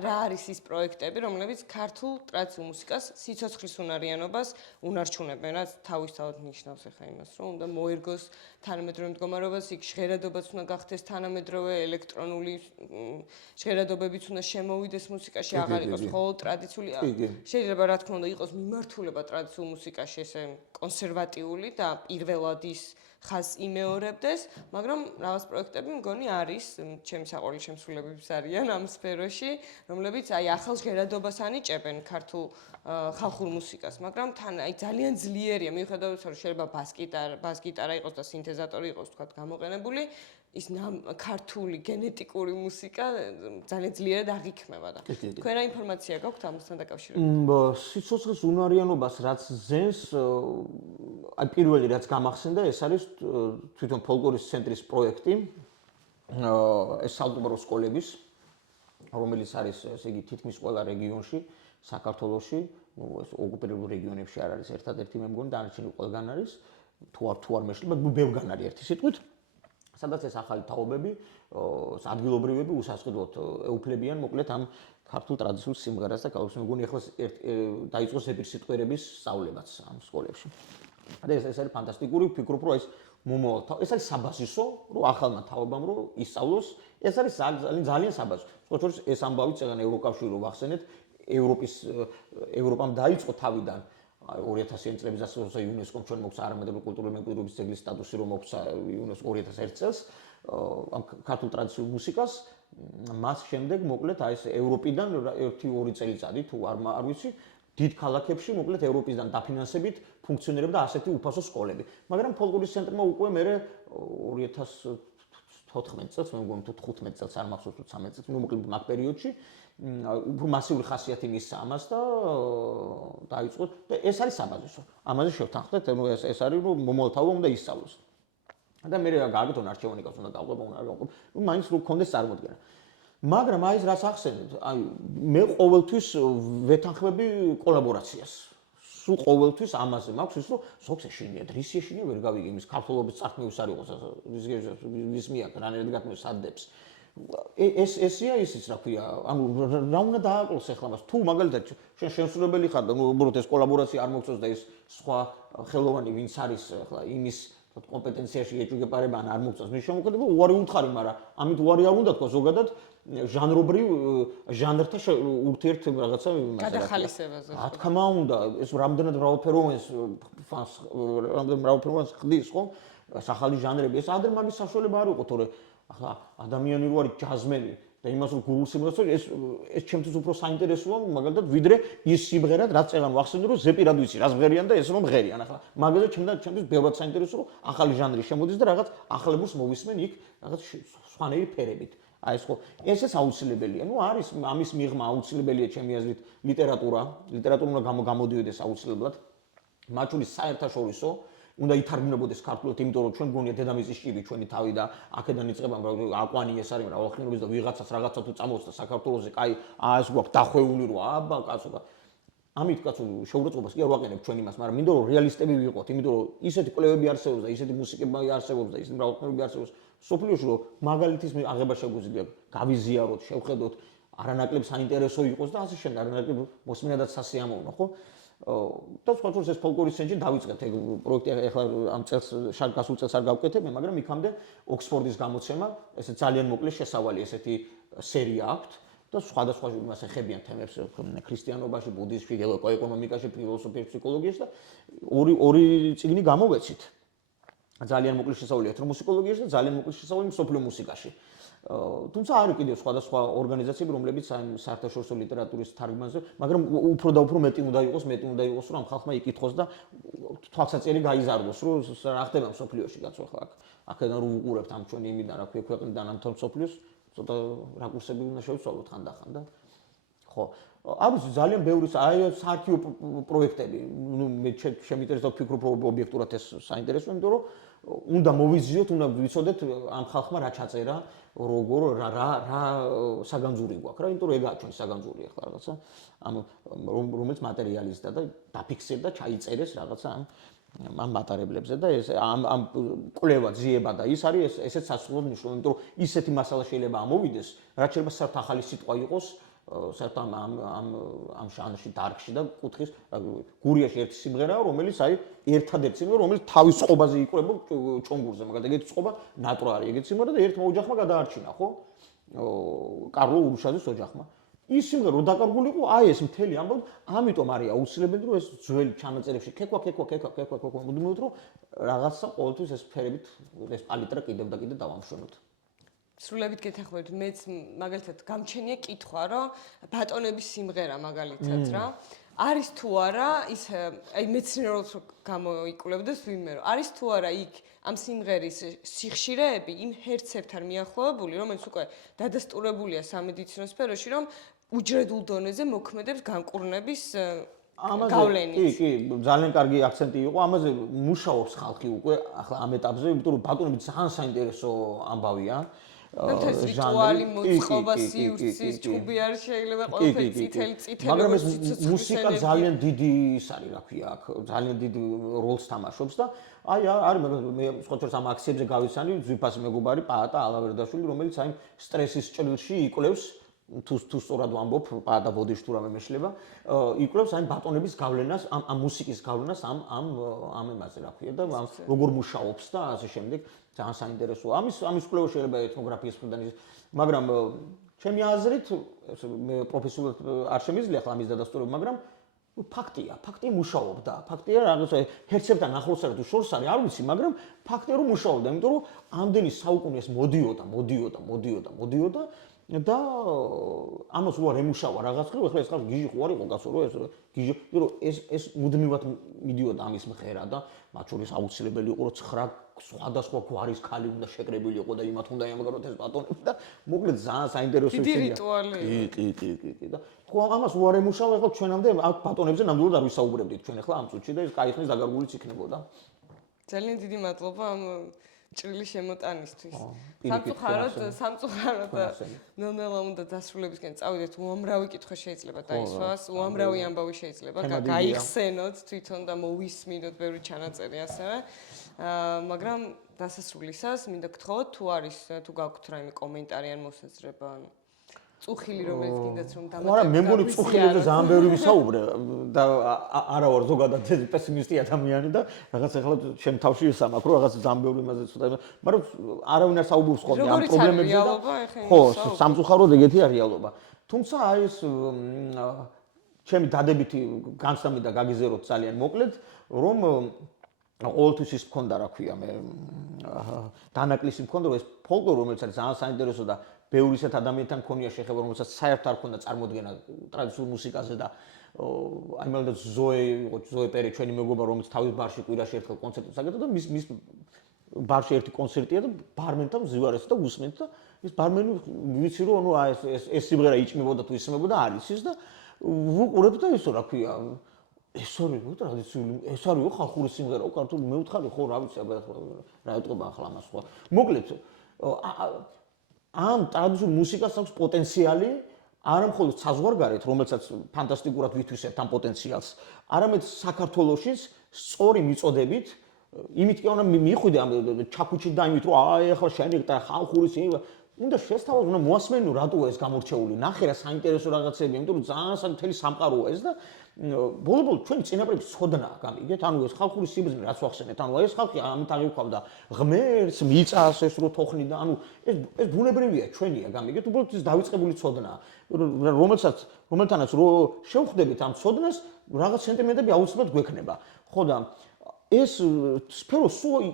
რა არის ის პროექტები, რომლებიც ქართულ ტრადიციულ მუსიკას სიცოცხლის უნარიანობას უნარჩუნებენ, რაც თავისთავად ნიშნავს ახლა იმას, რომ უნდა მოერგოს თანამედროვე მდგომარეობას, იქ ჟღერადობაც უნდა გახდეს თანამედროვე, ელექტრონული ჟღერადობებიც უნდა შემოვიდეს მუსიკაში, აღარ იყოს მხოლოდ ტრადიციული. შეიძლება რა თქმა უნდა იყოს მიმართულება ტრადიციულ მუსიკაში ესე კონსერვატიული და პირველად ის ხაზს იმეორებდეს, მაგრამ რაღაც პროექტები მგონი არის, ჩემი საყვარელი შემსრულებლებიც არიან ამ სფეროში, რომლებიც აი ახალ ჟღერადობას ანიჭებენ ქართულ ხალხურ მუსიკას, მაგრამ თან აი ძალიან ძლიერია, მიუხედავად იმისა, რომ შეიძლება ბას-გიტარა იყოს და სინთეზატორი იყოს თქვა გამოყენებული, ის ქართული გენეტიკური მუსიკა ძალიან ძლიერად აღიქმება და თქვენ რა ინფორმაცია გაქვთ ამასთან დაკავშირებით? სიცოცხლის უნარიანობას რაც ზენს აი პირველი რაც გამახსენდა ეს არის თვითონ ფოლკლორის ცენტრის პროექტი ეს საუბრო სკოლების რომელიც არის ესე იგი თითქმის ყველა რეგიონში საქართველოში ეს ოკუპირებულ რეგიონებში არ არის ერთადერთი მე მგონი დანარჩენი ყველგან არის თუ არ მეშლება ბევრგან არის ერთი სიტყვით სადაც ეს ახალი თაობები ადგილობრივები უსასყიდლოდ ეუფლებიან მოკლედ ამ ქართულ ტრადიციულ სიმღერას და გავხსნი მგონი ახლა დაიწყო ზეპირსიტყვერების სწავლებაც ამ სკოლებში. და ეს არის ფანტასტიკური, ვფიქრობ რომ ეს არის საბაზისო, რომ ახალმა თაობამ რომ ისწავლოს, ეს არის ძალიან საბაზო. სწორედ ეს ამბავი წეგან ევროკავშირი რომ ვახსენეთ, ევროპამ დაიწყო თავიდან 2000 წლების დასაწყისში იუნესკომ ჩვენ მოგცა არამედროვე კულტურული მემკვიდრეობის ძეგლის სტატუსი, რომ მოგცა იუნესკო 2001 წელს ამ ქართულ ტრადიციულ მუსიკას, მას შემდეგ მოკლედ აი ეს ევროპიდან 1-2 წელიწადი თუ არ ვიცი, დიდ ქალაქებში მოკლედ ევროპისგან დაფინანსებით ფუნქციონირებდა ასეთი უფასო სკოლები. მაგრამ ფოლკლორის ცენტრმა უკვე მე 2014 წელს, მე მგონი თუ 15 წელს არ მახსოვს თუ 13 წელს, მოკლედ მაგ პერიოდში უფრო მასიური ხასიათი მისცა ამას და დაიწყო და ეს არის საბაზისო. ამაზე შევთანხმდეთ, ეს არის რომ მომავალთაობა უნდა ისწავლოს. და მე გააკეთონ არჩევანიკას უნდა გავყვება, უნდა გავყვება. მაინც რო გქონდეს წარმოდგენა. მაგრამ აი ეს რაც ახსენეთ, აი მე ყოველთვის ვეთანხმები კოლაბორაციას. სულ ყოველთვის ამაზე მაქვს ის რომ ზოგს ეშინია, დრის ეშინია ვერ გავიგე იმის ქართულობის წარქმევის არ იყოს ის მიაკ რანერად გათმევს ადებს. ესია ისიც რა ქვია, ანუ რა უნდა დააკლოს ახლა მას თუ მაგალითად შენ შემსრულებელი ხარ და უბრალოდ ეს კოლაბორაცია არ მოგწონს და ეს სხვა ხელოვანი ვინც არის ახლა იმის კომპეტენციაში ეჭვგეპარება ან არ მოგწონს მის შემოქმედება უარი უთხარი, მაგრამ ამით უარი არ უნდა თქვა ზოგადად ჟანრობრივ ჟანრთა ურთიერთ რაღაცა გადახალისებაზე. რა თქმა უნდა, ეს რამდენად მრავალფეროვანს ფანს რამდენად მრავალფეროვანს ხდის, ხო? ახალი ჟანრები, ეს ადრე მაგის საშუალება არ იყო, თორე ახლა ადამიანი რო არის ჯაზმენი და იმას რო გურულს იმოსწორ, ეს ჩემთვის უფრო საინტერესოა, მაგალითად, ვიდრე ის სიმღერად, რაც წეგან ვახსენე, რომ ზეპირად ვიცი, რას ღერიან და ეს რომ ღერიან. ახლა მაგაზე ჩემთვის ბევრად საინტერესო, რომ ახალი ჟანრი შემოდის და რაღაც ახლებურს მოვისმენ იქ, რაღაც სხვანაირი ფერებით. აი ეს ხო, ესეც აუცილებელია. ნუ არის ამის მიღმა აუცილებელია ჩემი აზრით ლიტერატურა უნდა გამოდიოდეს აუცილებლად. მათ შორის საერთაშორისო უნდა ითარგმნებოდეს ქართულად, იმიტომ რომ ჩვენ გონია დედამიწის ჭირი ჩვენი თავი და აქედან იწყება აკვანი ეს არის მრავალხილობის და ვიღაცას რაღაცა თუ წამოწდა საქართველოზე, კაი, ეს გვაქვს დახვეული რომ აბა კაცო ამით კაცო შეურაცხყოფას კი არ ვაყენებ ჩვენ იმას, მაგრამ მინდო რომ რეალისტები ვიყოთ, იმიტომ რომ ისეთი კვლევები არსებობს და ისეთი მუსიკები არსებობს და ისეთი მრავალხილობები არსებობს სოფლიოში, რომ მაგალითის აღება შეგვიძლია გავიზიაროთ, შევხედოთ, არანაკლებ საინტერესო იყოს და ასე შემდეგ, არანაკლებ მოსმენადაც სასიამოვნო, ხო? და სხვა შორის ეს ფოლკლორის ცენტრი დავიწყეთ ეგ პროექტი ახლა ამ წელს გასულ წელს არ გავკეთებ, მაგრამ იქამდე ოქსფორდის გამოცემა, ესე ძალიან მოკლე შესავალი ესეთი სერია აქვს და სხვადასხვა იმას ეხებიან თემებს ქრისტიანობაში, ბუდიზმში, ეკონომიკაში, ფილოსოფიაში, ფსიქოლოგიაში და ორი წიგნი გამოვეცით. ძალიან მოკლე შესავალი ეთნომუსიკოლოგიაში და ძალიან მოკლე შესავალი მსოფლიო მუსიკაში. თუმცა არის კიდევ სხვადასხვა ორგანიზაციები, რომლებიც ამ საერთაშორისო ლიტერატურის თარგმანზე, მაგრამ უფრო და უფრო მეტი უნდა იყოს, რომ ამ ხალხმა იკითხოს და თვალსაწერი გაიზარდოს, რომ რა ხდება მსოფლიოში კაცო ახლა აქედან რომ უყურებთ ამ ჩვენი იმიდან, რა ქვია, ქვეყნიდან ამ მსოფლიოს, ცოტა რაკურსები უნდა შევცვალოთ ხანდახან და ხო. არის ძალიან ბევრი საარქივო პროექტები, ნუ მე შემინტერესდა ვფიქრობ ობიექტურად ეს საინტერესოა, იმიტომ რომ უნდა მოვიზიოთ, უნდა ვიცოდეთ ამ ხალხმა რა ჩაწერა, როგორ რა საგანძური გვაქვს რა, იმიტომ რომ ეგაა ჩვენი საგანძური ახლა რაღაცა რომელიც მატერიალიზდა და დაფიქსირდა, ჩაიწერეს რაღაცა ამ მატარებლებზე და ეს ამ კვლევა ძიება და ის არის ესეც სასწაულად მნიშვნელოვანი, იმიტომ რომ ისეთი მასალა შეიძლება ამოვიდეს, რაც შეიძლება საერთოდ ახალი სიტყვა იყოს საერთოდ ამ ჟანრში დარგში და კუთხის გურიაში ერთი სიმღერაა, რომელიც აი ერთადერთი სიმღერა, რომელიც თავის წყობაზე იკვრება ჩონგურზე, მაგალითად ეგეთი წყობა ნატურა არის, ეგეთი სიმღერა და ერთმა ოჯახმა გადაარჩინა, ხო? კარლო ურუშაძის ოჯახმა. ის სიმღერა რო დაკარგული იყო, აი ეს მთელი ამბავი, ამიტომ არის აუცილებელი, რომ ეს ძველი ჩანაწერებში ქექვა მუდმივად რომ რაღაცა ყოველთვის ეს ფერებით ეს პალიტრა კიდევ და კიდევ დავამშვენოთ. სრულებით გეთანხმებით, მეც მაგალითად გამჩენია კითხვა, რომ ბატონების სიმღერა მაგალითად რა არის თუ არა ის აი მეცნიერულად გამოიკვლევდეს ვინმე რომ არის თუ არა იქ ამ სიმღერის სიხშირეები იმ ჰერცებთან მიახლოებული, რომელიც უკვე დადასტურებულია სამედიცინო სფეროში, რომ უჯრედულ დონეზე მოქმედებს განკურნების გავლენით. კი, ძალიან კარგი აქცენტი იყო, ამაზე მუშაობს ხალხი უკვე ახლა ამ ეტაპზე, იმიტომ რომ ბატონები ძალიან საინტერესო ამბავია. ჟანრი მოწყობა სივრცის ჭუბი არ შეიძლება ყველაფერი წითელი მაგრამ ეს მუსიკა ძალიან დიდი ის არის რა ქვია აქ ძალიან დიდ როლს თამაშობს და აი არის მე სხვა შორის ამ აქციებზე გავიცანი ძვირფასი მეგობარი პაატა ალავერდაშვილი რომელიც აი სტრესის ჭრილში იკვლევს თუ სწორად ვამბობ პაატა ბოდიში თუ რამე მეშლება იკვლევს აი ბატონების გავლენას ამ მუსიკის გავლენას ამ emაზე რა ქვია და როგორ მუშაობს და ასე შემდეგ ძალიან საინტერესოა. ამის კვლევა შეიძლება ეთნოგრაფიის მხრიდან ის, მაგრამ ჩემი აზრით, მე პროფესიულად არ შემიძლია ახლა ამის დადასტურება, მაგრამ ფაქტია, მუშაობდა. ფაქტია, რაღაცა ჰერცებთან ახლოს არა თუ შორს არის, არ ვიცი, მაგრამ ფაქტია რომ მუშაობდა, იმიტომ რომ ამდენი საუკუნე ეს მოდიოდა და ამას უარ ემუშავა რაღაც ხრივ, ახლა ეს ხალხი გიჟი ხო არ იყო კაცო, რომ ეს გიჟი, რომ ეს მუდმივად მიდიოდა ამის მღერა და მათ შორის აუცილებელი იყო რომ 9 სხვადასხვა გვარის ქალი უნდა შეკრებილი იყო და იმათ უნდა იამაგროთ ეს ბატონები და მოკლედ ძალიან საინტერესო დიდი რიტუალი. კი და ხო ამას უარ ემუშავა, ახლა ჩვენამდე აქ ბატონებზე ნამდვილად არ ვისაუბრებდით ჩვენ ახლა ამ წუთში და ეს კაი ხნის დაგარგულიც იქნებოდა. ძალიან დიდი მადლობა ამ ჭრილი შემოტანისთვის. სამწუხაროდ ნელ-ნელა უნდა დასრულებისკენ წავიდეთ, უამრავი კითხვა შეიძლება დაისვას, უამრავი ამბავი შეიძლება გაიხსენოთ თვითონ და მოვისმინოთ ბევრი ჩანაწერი ასევე. მაგრამ დასასრულისას მინდა გთხოვოთ თუ გაქვთ რაიმე კომენტარი ან მოსაზრება ან წუხილი რომელიც გინდათ რომ დამატებთ. მაგრამ მე მგონი წუხილებზე ძალიან ბევრი ვისაუბრე და არა ვარ ზოგადად პესიმისტი ადამიანი და რაღაც ახლა ჩემ თავში ისამაკ რომ რაღაც ძალიან ბევრი იმაზე ცოტა მაგრამ არავინ არ საუბრობს ხოლმე ამ პრობლემებზე და ხო სამწუხაროდ ეგეთი არის რეალობა. თუმცა აი ეს ჩემი დადებითი განცდა და გაგიზეროთ ძალიან მოკლედ რომ ყოველთვის ის მქონდა რა ქვია მე დანაკლისი მქონდა რომ ეს ფოლკლორი რომელიც არის ძალიან საინტერესო და ბევრი ისეთ ადამიანთან მქონია შეხება რომელსაც საერთოდ არ ქონდა წარმოდგენა ტრადიციულ მუსიკაზე და აი მაგალითად ზოე პერი ჩვენი მეგობარ რომელიც თავის ბარში კვირაში ერთხელ კონცერტებს აკეთებდა და მის ბარში ერთი კონცერტია და ბარმენთან მზივარეს და უსმენთ და ეს ბარმენი ვიცი რომ ანუ ეს სიმღერა იჭმებოდა თუ ისმებოდა არის ის და ვუყურებ და ისო რა ქვია ეს არის ტრადიციული ეს არის ხალხური სიმღერა ქართული მე ვთხარი ხო რა ვიცი რა ეტყობა ახლა ამას ხო მოკლედ ამ ტრადიციულ მუსიკას აქვს პოტენციალი არა მხოლოდ საზღვარგარეთ რომელსაც ფანტასტიკურად ვითვისებთ ამ პოტენციალს არამედ საქართველოშიც სწორი მიწოდებით იმით კი უნდა მიხვიდე ამ ჩაქუჩით და იმით რომ აი ახლა შენი ხალხური სიმღერა უნდა შესთავაზო უნდა მოასმენო რატოა ეს გამორჩეული ნახე რა საინტერესო რაღაცები იმიტომ რომ ძალიან მთელი სამყაროა ეს და ბოლო-ბოლო ჩვენი წინაპრების ცოდნა გამიგეთ ანუ ეს ხალხური სიბრძნე რაც ვახსენეთ ანუ ეს ხალხი ამით აღიქვამდა ღმერთს მიწას ეს რო თოხნიდა ანუ ეს ბუნებრივია ჩვენია გამიგეთ უბრალოდ ეს დავიწყებული ცოდნა რომელთანაც რო შევხვდებით ამ ცოდნას რაღაც სენტიმენტები აუცილებლად გვექნება ხო და ეს სფერო სულ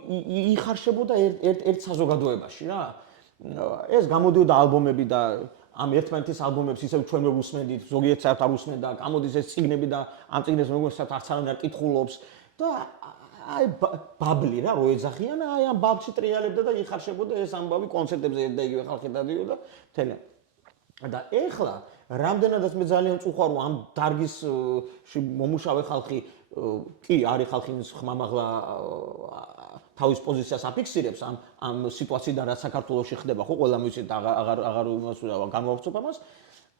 იხარშებოდა ერთ საზოგადოებაში რა ეს გამოდიოდა ალბომები და ამ ერთმანეთის ალბომებს ისევ ჩვენ რო უსმენდით, ზოგიერთ საერთოდ არ უსმენდა, გამოდის ეს წიგნები და ამ წიგნებს როგორც არც არ კითხულობს და აი ბაბლი რა რო ეძახიან, აი ამ ბაბში ტრიალებდა და იხარშებოდა ეს ამბავი კონცერტებზე და იგივე ხალხი დადიოდა თელა. და ეხლა რამდენადაც მე ძალიან წუხარ რომ ამ დარგისში მომუშავე ხალხი კი არის ხალხი ხმამაღლა თავის პოზიციას აფიქსირებს ამ სიტუაციიდან რაც საქართველოში ხდება ხო ყველა მივიცით აღარ განვავრცობ ამას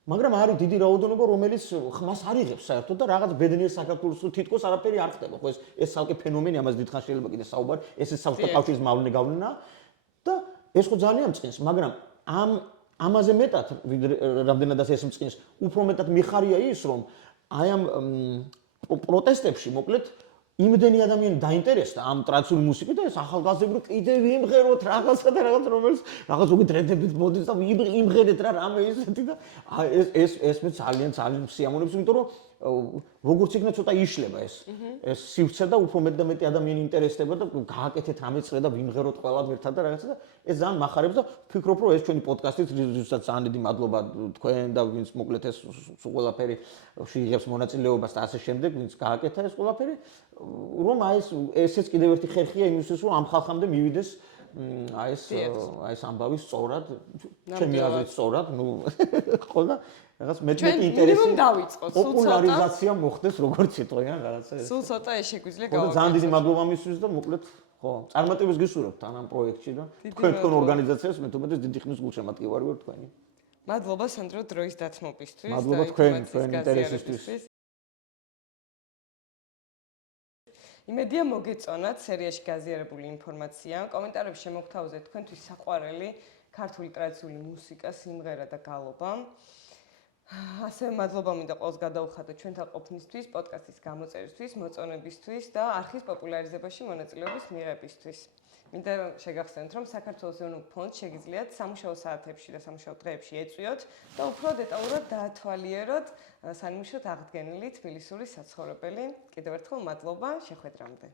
მაგრამ არის დიდი რაოდენობა რომელიც ხმას არ იღებს საერთოდ და რაღაც ბედნიერ საქართველოს თითქოს არაფერი არ ხდება ხო ეს ცალკე ფენომენი ამას დიდხანს შეიძლება კიდე საუბარი ეს საბჭოთა კავშირის მავნე გავლენა და ეს ხო ძალიან მწყინს მაგრამ ამაზე მეტად რამდენადაც ეს მწყინს უფრო მეტად მიხარია ის რომ აი ამ პროტესტებში მოკლედ იმდენი ადამიანი დაინტერესდა ამ ტრადიციული მუსიკით და ეს ახალგაზრდები კიდე ვიმღეროთ რაღაცა და რაღაც რომელიც რაღაც უკვე ტრენდებით მოდის და იმღერეთ რა რამე ისეთი და ეს მე ძალიან სიამოვნებს იმიტომ რომ როგორც იქნა ცოტა იშლება ეს სივრცე და უფრო მეტ და მეტი ადამიანი ინტერესდება და გააკეთეთ რამე წრე და ვიმღეროთ ყველად ერთად და რაღაცა და ეს ძალიან მახარებს და ვფიქრობ რომ ეს ჩვენი პოდკასტიც რისაც ძალიან დიდი მადლობა თქვენ და ვინც მოკლედ ეს ყველაფერი შეიღებს მონაწილეობას და ასე შემდეგ ვინც გააკეთა ეს ყველაფერი რომ აი ესეც კიდევ ერთი ხერხია იმისთვის რომ ამ ხალხამდე მივიდეს აი ეს ამბავი სწორად ჩემი აზრით სწორად ნუ ხო და რაღაც მეტი ინტერესი პოპულარიზაცია მოხდეს როგორც იტყვიან რაღაცა ეს სულ ცოტა ეს შეგვიძლია გავაკეთოთ ძალიან დიდი მადლობა მისთვის და მოკლედ ხო წარმატებას გისურვებთ ამ პროექტში და თქვენ ორგანიზაციას მე თუმცა დიდი ხნის გულშემატკივარი ვარ თქვენი მადლობა სანდრო დროის დათმობისთვის მადლობა თქვენ ინტერესისთვის იმედია მოგეწონათ სერიაში გაზიარებული ინფორმაცია. კომენტარებში შემოგთავაზეთ თქვენთვის საყვარელი ქართული ტრადიციული მუსიკა, სიმღერა და გალობა. ასევე მადლობა მინდა ყველს გადაუხადოთ ჩვენთან ყოფნისთვის, პოდკასტის გამოწერისთვის, მოწონებისთვის და არხის პოპულარიზებაში მონაწილეობის მიღებისთვის. მინდა შეგახსენოთ, რომ საქართველოს ეროვნულ ფონდს შეგიძლიათ სამუშაო საათებში და სამუშაო დღეებში ეწვიოთ და უფრო დეტალურად დაათვალიეროთ სანიმუშოდ აღდგენილი თბილისური საცხოვრებელი. კიდევ ერთხელ მადლობა, შეხვედრამდე.